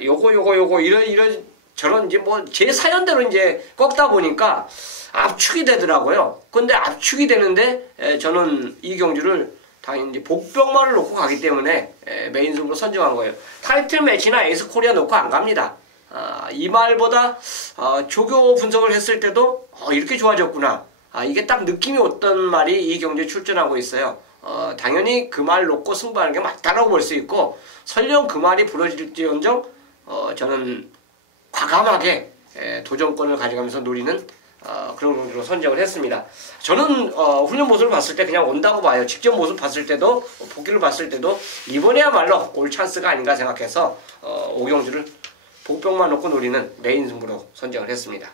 요거 이런 저런 이제 뭐 제 사연대로 이제 꺾다 보니까 압축이 되더라고요. 근데 압축이 되는데 저는 이 경주를 당연히 이제 복병만을 놓고 가기 때문에 메인 승부로 선정한 거예요. 타이틀 매치나 에이스 코리아 놓고 안 갑니다. 이 말보다 조교 분석을 했을 때도 이렇게 좋아졌구나. 이게 딱 느낌이 왔던 말이 이 경주에 출전하고 있어요. 당연히 그 말 놓고 승부하는 게 맞다라고 볼 수 있고 설령 그 말이 부러질지언정 저는 과감하게 도전권을 가져가면서 노리는 그런 경주로 선정을 했습니다. 저는 훈련 모습을 봤을 때 그냥 온다고 봐요. 직접 모습 봤을 때도 복귀를 봤을 때도 이번에야말로 올 찬스가 아닌가 생각해서 오경주를 복병만 놓고 노리는 메인 승부로 선정을 했습니다.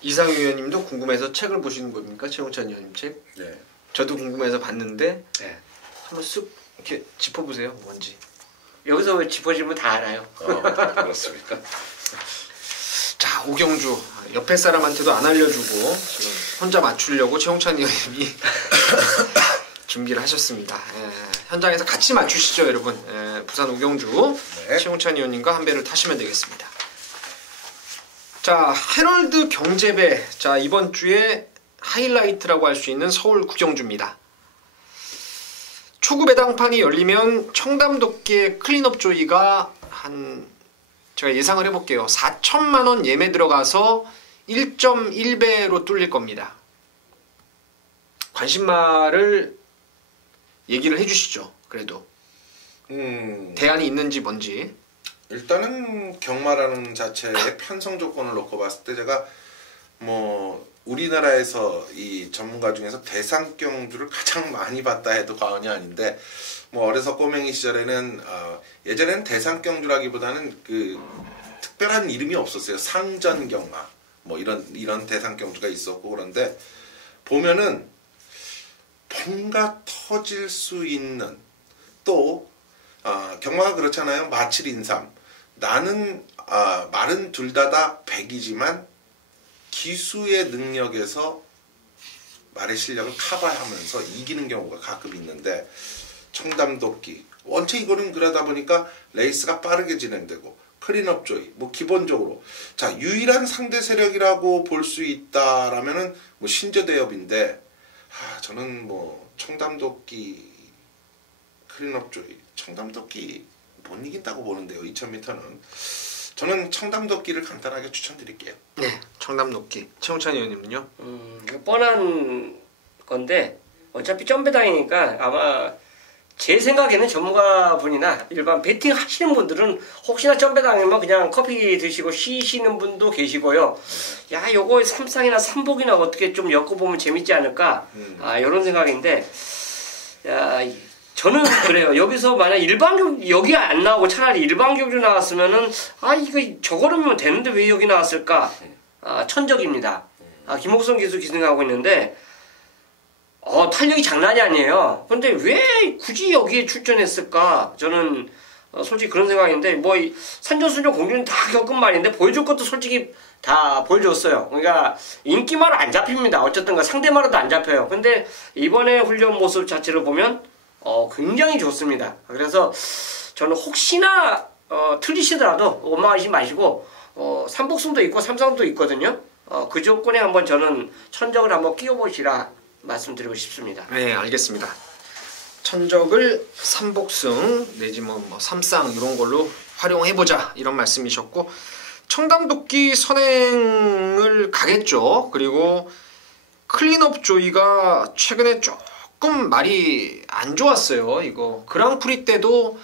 이상희 의원님도 궁금해서 책을 보시는 겁니까? 최홍찬 의원님 책? 네. 저도 궁금해서 봤는데 네. 한번 쓱 이렇게 짚어보세요. 뭔지. 여기서 짚어주면 다 알아요. 그렇습니까? 자, 오경주 옆에 사람한테도 안 알려주고 지금 혼자 맞추려고 최홍찬 의원님이 준비를 하셨습니다. 현장에서 같이 맞추시죠, 여러분. 부산 오경주 네. 최홍찬 의원님과 한 배를 타시면 되겠습니다. 자, 헤럴드 경제배. 자, 이번 주에 하이라이트라고 할 수 있는 서울 구경주입니다. 초구 배당판이 열리면 청담도끼의 클린업 조이가 제가 예상을 해볼게요. 4천만 원 예매 들어가서 1.1배로 뚫릴 겁니다. 관심마를 얘기를 해주시죠. 그래도 대안이 있는지 뭔지. 일단은 경마라는 자체의 편성 조건을 놓고 봤을 때 제가 뭐 우리나라에서 이 전문가 중에서 대상경주를 가장 많이 봤다 해도 과언이 아닌데, 뭐 어려서 꼬맹이 시절에는 예전에는 대상경주라기보다는 그 특별한 이름이 없었어요. 상전경마 뭐 이런 대상경주가 있었고, 그런데 보면은 뭔가 터질 수 있는, 또 경마가 그렇잖아요. 마칠인삼, 나는 말은 둘 다 100이지만 기수의 능력에서 말의 실력을 커버하면서 이기는 경우가 가끔 있는데, 청담도끼 원체 이거는 그러다 보니까 레이스가 빠르게 진행되고 클린업 조이 뭐 기본적으로 자 유일한 상대 세력이라고 볼 수 있다라면은 뭐 신저대엽인데, 저는 뭐 청담도끼 클린업 조이 청담도끼 못 이긴다고 보는데요. 2000m는 저는 청담도끼를 간단하게 추천드릴게요. 네, 청담도끼. 최홍찬 의원님은요? 뻔한 건데 어차피 점배당이니까 아마 제 생각에는 전문가분이나 일반 베팅 하시는 분들은 혹시나 점배당이면 그냥 커피 드시고 쉬시는 분도 계시고요. 야, 요거 삼상이나 삼복이나 어떻게 좀 엮어보면 재밌지 않을까? 이런 생각인데, 야, 저는 그래요. 여기서 만약 일반경 여기 안 나오고 차라리 일반경주 나왔으면은 이거 저거르면 되는데 왜 여기 나왔을까? 천적입니다. 김옥성 기수 기승하고 있는데 탄력이 장난이 아니에요. 근데 왜 굳이 여기에 출전했을까? 저는 솔직히 그런 생각인데, 뭐 산전수전 공주는 다 겪은 말인데 보여줄 것도 솔직히 다 보여줬어요. 그러니까 인기말은 안 잡힙니다. 어쨌든 상대말로도 안 잡혀요. 근데 이번에 훈련 모습 자체를 보면 굉장히 좋습니다. 그래서 저는 혹시나 틀리시더라도 원망하지 마시고 삼복승도 있고 삼상도 있거든요. 그 조건에 한번 저는 천적을 한번 끼워보시라 말씀드리고 싶습니다. 네, 알겠습니다. 천적을 삼복승 내지 뭐 삼상 이런 걸로 활용해보자 이런 말씀이셨고, 청담도끼 선행을 가겠죠. 그리고 클린업 조이가 최근에 조금 말이 안 좋았어요. 이거 그랑프리 때도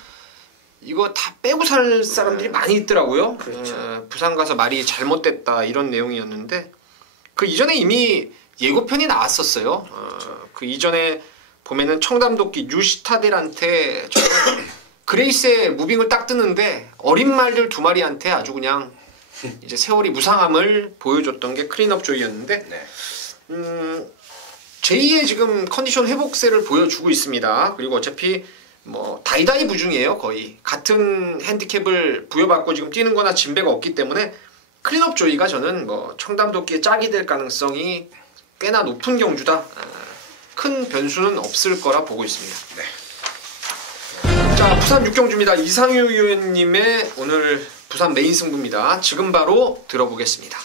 이거 다 빼고 살 사람들이 많이 있더라고요. 그렇죠. 부산 가서 말이 잘못됐다 이런 내용이었는데, 그 이전에 이미 예고편이 나왔었어요. 그 이전에 보면은 청담도끼 뉴시타델한테 그레이스의 무빙을 딱 뜨는데 어린 말들 두 마리한테 아주 그냥 이제 세월이 무상함을 보여줬던 게 클린업 조이였는데, 제2의 지금 컨디션 회복세를 보여주고 있습니다. 그리고 어차피 뭐 다이다이 부중이에요. 거의 같은 핸디캡을 부여받고 지금 뛰는 거나 진배가 없기 때문에 클린업 조이가 저는 뭐 청담도끼의 짝이 될 가능성이 꽤나 높은 경주다. 큰 변수는 없을 거라 보고 있습니다. 네. 자, 부산 6경주입니다. 이상유 의원님의 오늘 부산 메인 승부입니다. 지금 바로 들어보겠습니다.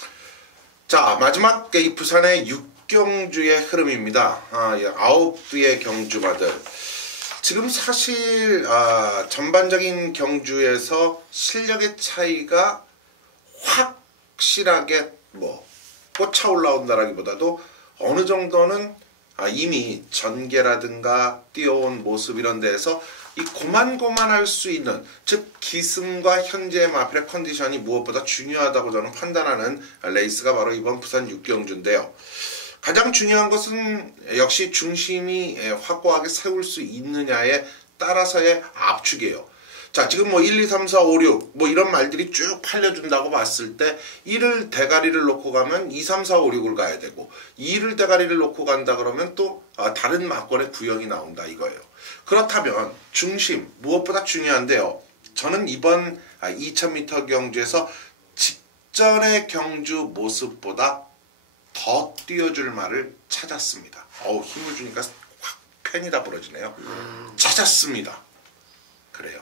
자, 마지막 이 부산의 6경주의 흐름입니다. 9개의 경주마들. 지금 사실 전반적인 경주에서 실력의 차이가 확실하게 뭐 꽂혀 올라온다라기보다도 어느 정도는 이미 전개라든가 뛰어온 모습 이런 데에서 이 고만고만할 수 있는, 즉 기승과 현재의 마필의 컨디션이 무엇보다 중요하다고 저는 판단하는 레이스가 바로 이번 부산 6경주인데요. 가장 중요한 것은 역시 중심이 확고하게 세울 수 있느냐에 따라서의 압축이에요. 자, 지금 뭐 1, 2, 3, 4, 5, 6 뭐 이런 말들이 쭉 팔려준다고 봤을 때 1을 대가리를 놓고 가면 2, 3, 4, 5, 6을 가야 되고, 2를 대가리를 놓고 간다 그러면 또 다른 막권의 구형이 나온다 이거예요. 그렇다면 중심 무엇보다 중요한데요. 저는 이번 2000m 경주에서 직전의 경주 모습보다 더 뛰어줄 말을 찾았습니다. 힘을 주니까 확 펜이 다 부러지네요. 찾았습니다. 그래요.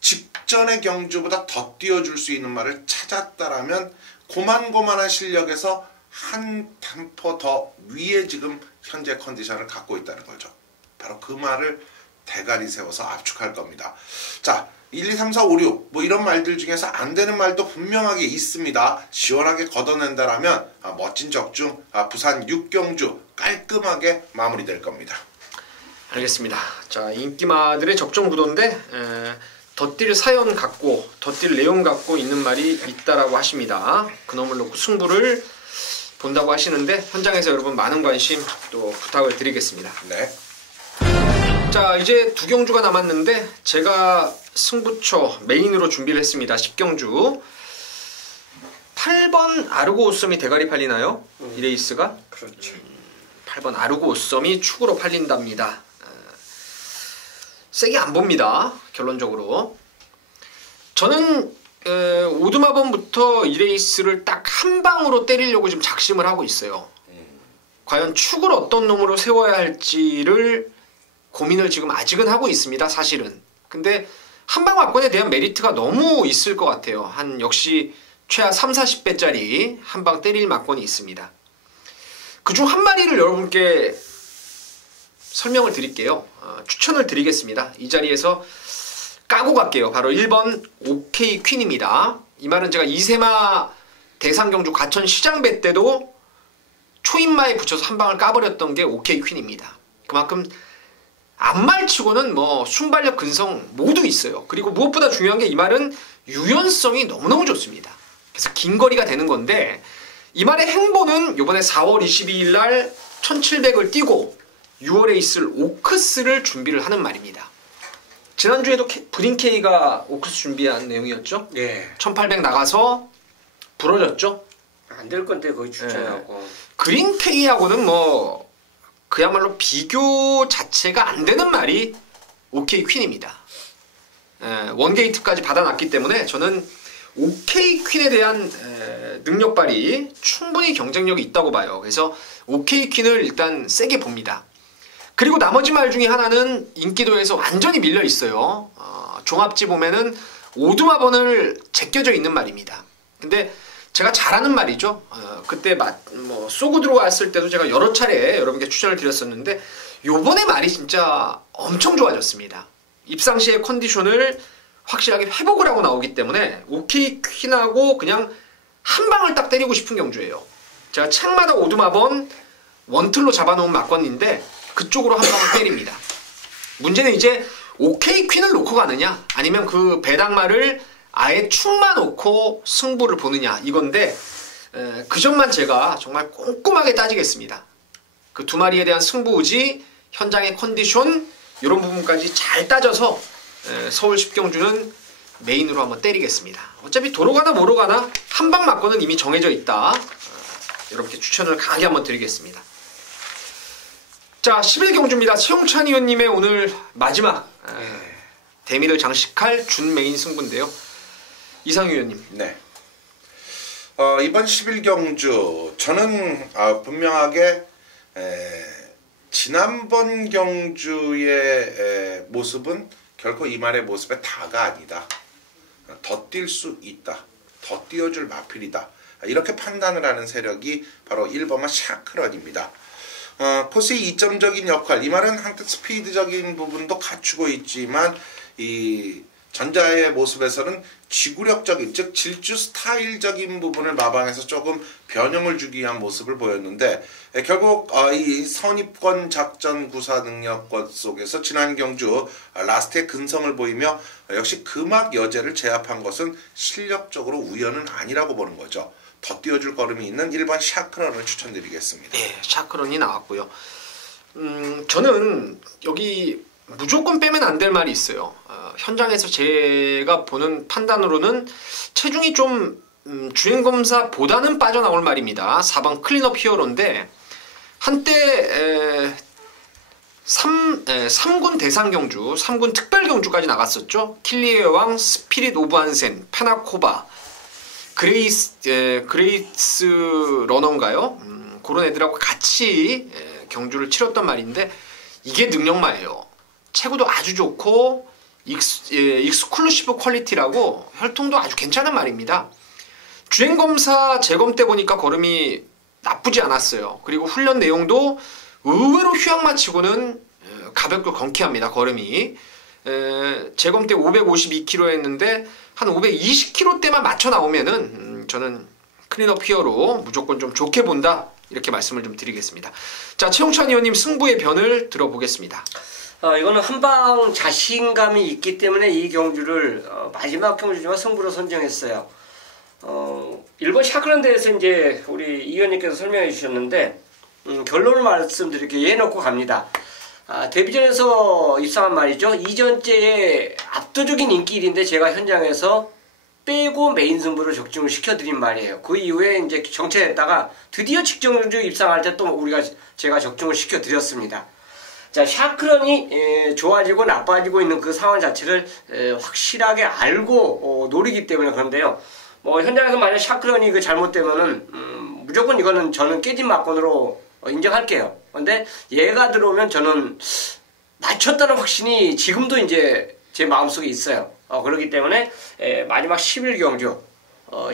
직전의 경주보다 더 뛰어줄 수 있는 말을 찾았다라면 고만고만한 실력에서 한 템포 더 위에 지금 현재 컨디션을 갖고 있다는 거죠. 바로 그 말을 대가리 세워서 압축할 겁니다. 자, 1, 2, 3, 4, 5, 6 뭐 이런 말들 중에서 안 되는 말도 분명하게 있습니다. 시원하게 걷어낸다라면 멋진 적중 부산 6경주 깔끔하게 마무리될 겁니다. 알겠습니다. 자, 인기마들의 적정 구도인데 덧뛸 사연 갖고 덧뛸 내용 갖고 있는 말이 있다라고 하십니다. 그놈을 놓고 승부를 본다고 하시는데 현장에서 여러분 많은 관심 또 부탁을 드리겠습니다. 네. 자, 이제 2경주가 남았는데 제가 승부처 메인으로 준비를 했습니다. 10경주 8번 아르고 오썸이 대가리 팔리나요? 이 레이스가? 그렇죠. 8번 아르고 오썸이 축으로 팔린답니다. 세게 안 봅니다. 결론적으로 저는 오두마번부터 이 레이스를 딱 한 방으로 때리려고 지금 작심을 하고 있어요. 과연 축을 어떤 놈으로 세워야 할지를 고민을 지금 아직은 하고 있습니다. 사실은. 근데 한방 막권에 대한 메리트가 너무 있을 것 같아요. 한 역시 최하 3, 40배짜리 한방 때릴 막권이 있습니다. 그중 한 마리를 여러분께 설명을 드릴게요. 추천을 드리겠습니다. 이 자리에서 까고 갈게요. 바로 1번 OK 퀸입니다. 이 말은 제가 이세마 대상경주 과천 시장배 때도 초인마에 붙여서 한 방을 까버렸던 게 OK 퀸입니다. 그만큼 앞말치고는 뭐 순발력 근성 모두 있어요. 그리고 무엇보다 중요한 게 이 말은 유연성이 너무너무 좋습니다. 그래서 긴 거리가 되는 건데 이 말의 행보는 이번에 4월 22일 날 1700을 뛰고 6월에 있을 오크스를 준비를 하는 말입니다. 지난주에도 브린케이가 오크스 준비한 내용이었죠? 예. 1800 나가서 부러졌죠? 안 될 건데 거의 주차하고. 그린케이하고는 뭐 그야말로 비교 자체가 안 되는 말이 OK 퀸입니다. 원게이트까지 받아놨기 때문에 저는 OK 퀸에 대한 능력 발휘 충분히 경쟁력이 있다고 봐요. 그래서 OK 퀸을 일단 세게 봅니다. 그리고 나머지 말 중에 하나는 인기도에서 완전히 밀려 있어요. 종합지 보면은 오두마번을 제껴져 있는 말입니다. 근데 제가 잘하는 말이죠. 그때 뭐 쏘고 들어왔을 때도 제가 여러 차례 여러분께 추천을 드렸었는데 요번에 말이 진짜 엄청 좋아졌습니다. 입상시의 컨디션을 확실하게 회복을 하고 나오기 때문에 OK 퀸하고 그냥 한 방을 딱 때리고 싶은 경주예요. 제가 책마다 오두마번 원틀로 잡아놓은 막건인데 그쪽으로 한 방을 때립니다. 문제는 이제 OK 퀸을 놓고 가느냐 아니면 그 배당말을 아예 축만 놓고 승부를 보느냐 이건데 그 점만 제가 정말 꼼꼼하게 따지겠습니다. 그 두 마리에 대한 승부 의지, 현장의 컨디션 이런 부분까지 잘 따져서 서울 10경주는 메인으로 한번 때리겠습니다. 어차피 도로 가나 뭐로 가나 한방 막고는 이미 정해져 있다. 여러분께 추천을 강하게 한번 드리겠습니다. 자, 11경주입니다. 최용찬 의원님의 오늘 마지막 대미를 장식할 준 메인 승부인데요. 이상희 의원님. 네. 이번 11경주 저는 분명하게 지난번 경주의 모습은 결코 이 말의 모습의 다가 아니다. 더 뛸 수 있다. 더 뛰어줄 마필이다. 이렇게 판단을 하는 세력이 바로 1번마 샤크런입니다. 코스의 이점적인 역할, 이 말은 한뜻 스피드적인 부분도 갖추고 있지만 이 전자의 모습에서는 지구력적인, 즉 질주 스타일적인 부분을 마방해서 조금 변형을 주기 위한 모습을 보였는데 결국 이 선입권 작전 구사 능력권 속에서 지난 경주 라스트의 근성을 보이며 역시 금악 여제를 제압한 것은 실력적으로 우연은 아니라고 보는 거죠. 더 띄워줄 걸음이 있는 1번 샤크런을 추천드리겠습니다. 네, 샤크런이 나왔고요. 저는 여기 무조건 빼면 안 될 말이 있어요. 현장에서 제가 보는 판단으로는 체중이 좀 주행검사보다는 빠져나올 말입니다. 4번 클린업 히어로인데 한때 3군 대상경주, 3군 특별경주까지 나갔었죠. 킬리의 왕, 스피릿 오브 한센, 페나코바 그레이스 러너인가요? 그런 애들하고 같이 경주를 치렀던 말인데 이게 능력마예요. 체구도 아주 좋고 익스클루시브 퀄리티라고 혈통도 아주 괜찮은 말입니다. 주행검사 재검 때 보니까 걸음이 나쁘지 않았어요. 그리고 훈련 내용도 의외로 휴양마치고는 가볍고 경쾌합니다. 걸음이. 재검 때 552kg 했는데 한 520kg대만 맞춰 나오면은 저는 클린업 히어로 무조건 좀 좋게 본다. 이렇게 말씀을 좀 드리겠습니다. 자, 최용찬 의원님 승부의 변을 들어보겠습니다. 이거는 한방 자신감이 있기 때문에 이 경주를 마지막 경주지만 승부로 선정했어요. 일본 샤크란드에서 이제 우리 이 의원님께서 설명해 주셨는데 결론을 말씀드릴게요. 예 놓고 갑니다. 데뷔전에서 입상한 말이죠. 이전째에 압도적인 인기일인데 제가 현장에서 빼고 메인 승부로 적중을 시켜드린 말이에요. 그 이후에 이제 정체했다가 드디어 직전주 입상할 때 또 제가 적중을 시켜드렸습니다. 자, 샤크런이 좋아지고 나빠지고 있는 그 상황 자체를 확실하게 알고 노리기 때문에 그런데요. 뭐 현장에서 만약 샤크런이 그 잘못되면은 무조건 이거는 저는 깨진 막건으로 인정할게요. 근데 얘가 들어오면 저는 맞췄다는 확신이 지금도 이제 제 마음속에 있어요. 그렇기 때문에 마지막 10일 경주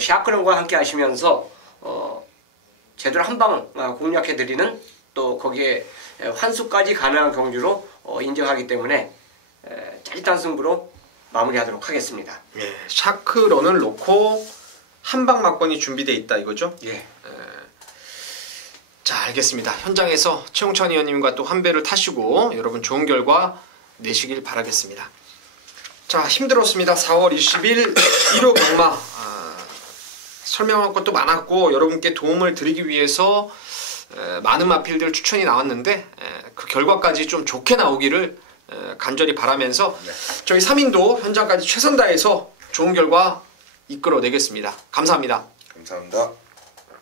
샤크런과 함께 하시면서 제대로 한방 공략해드리는 또 거기에 환수까지 가능한 경주로 인정하기 때문에 짜릿한 승부로 마무리하도록 하겠습니다. 예, 샤크런을 놓고 한방 막건이 준비되어 있다 이거죠? 예. 자, 알겠습니다. 현장에서 최용찬 의원님과 또 한 배를 타시고 여러분 좋은 결과 내시길 바라겠습니다. 자, 힘들었습니다. 4월 20일 1호 경마 설명할 것도 많았고 여러분께 도움을 드리기 위해서 많은 마필들 추천이 나왔는데 그 결과까지 좀 좋게 나오기를 간절히 바라면서 저희 3인도 현장까지 최선 다해서 좋은 결과 이끌어내겠습니다. 감사합니다. 감사합니다.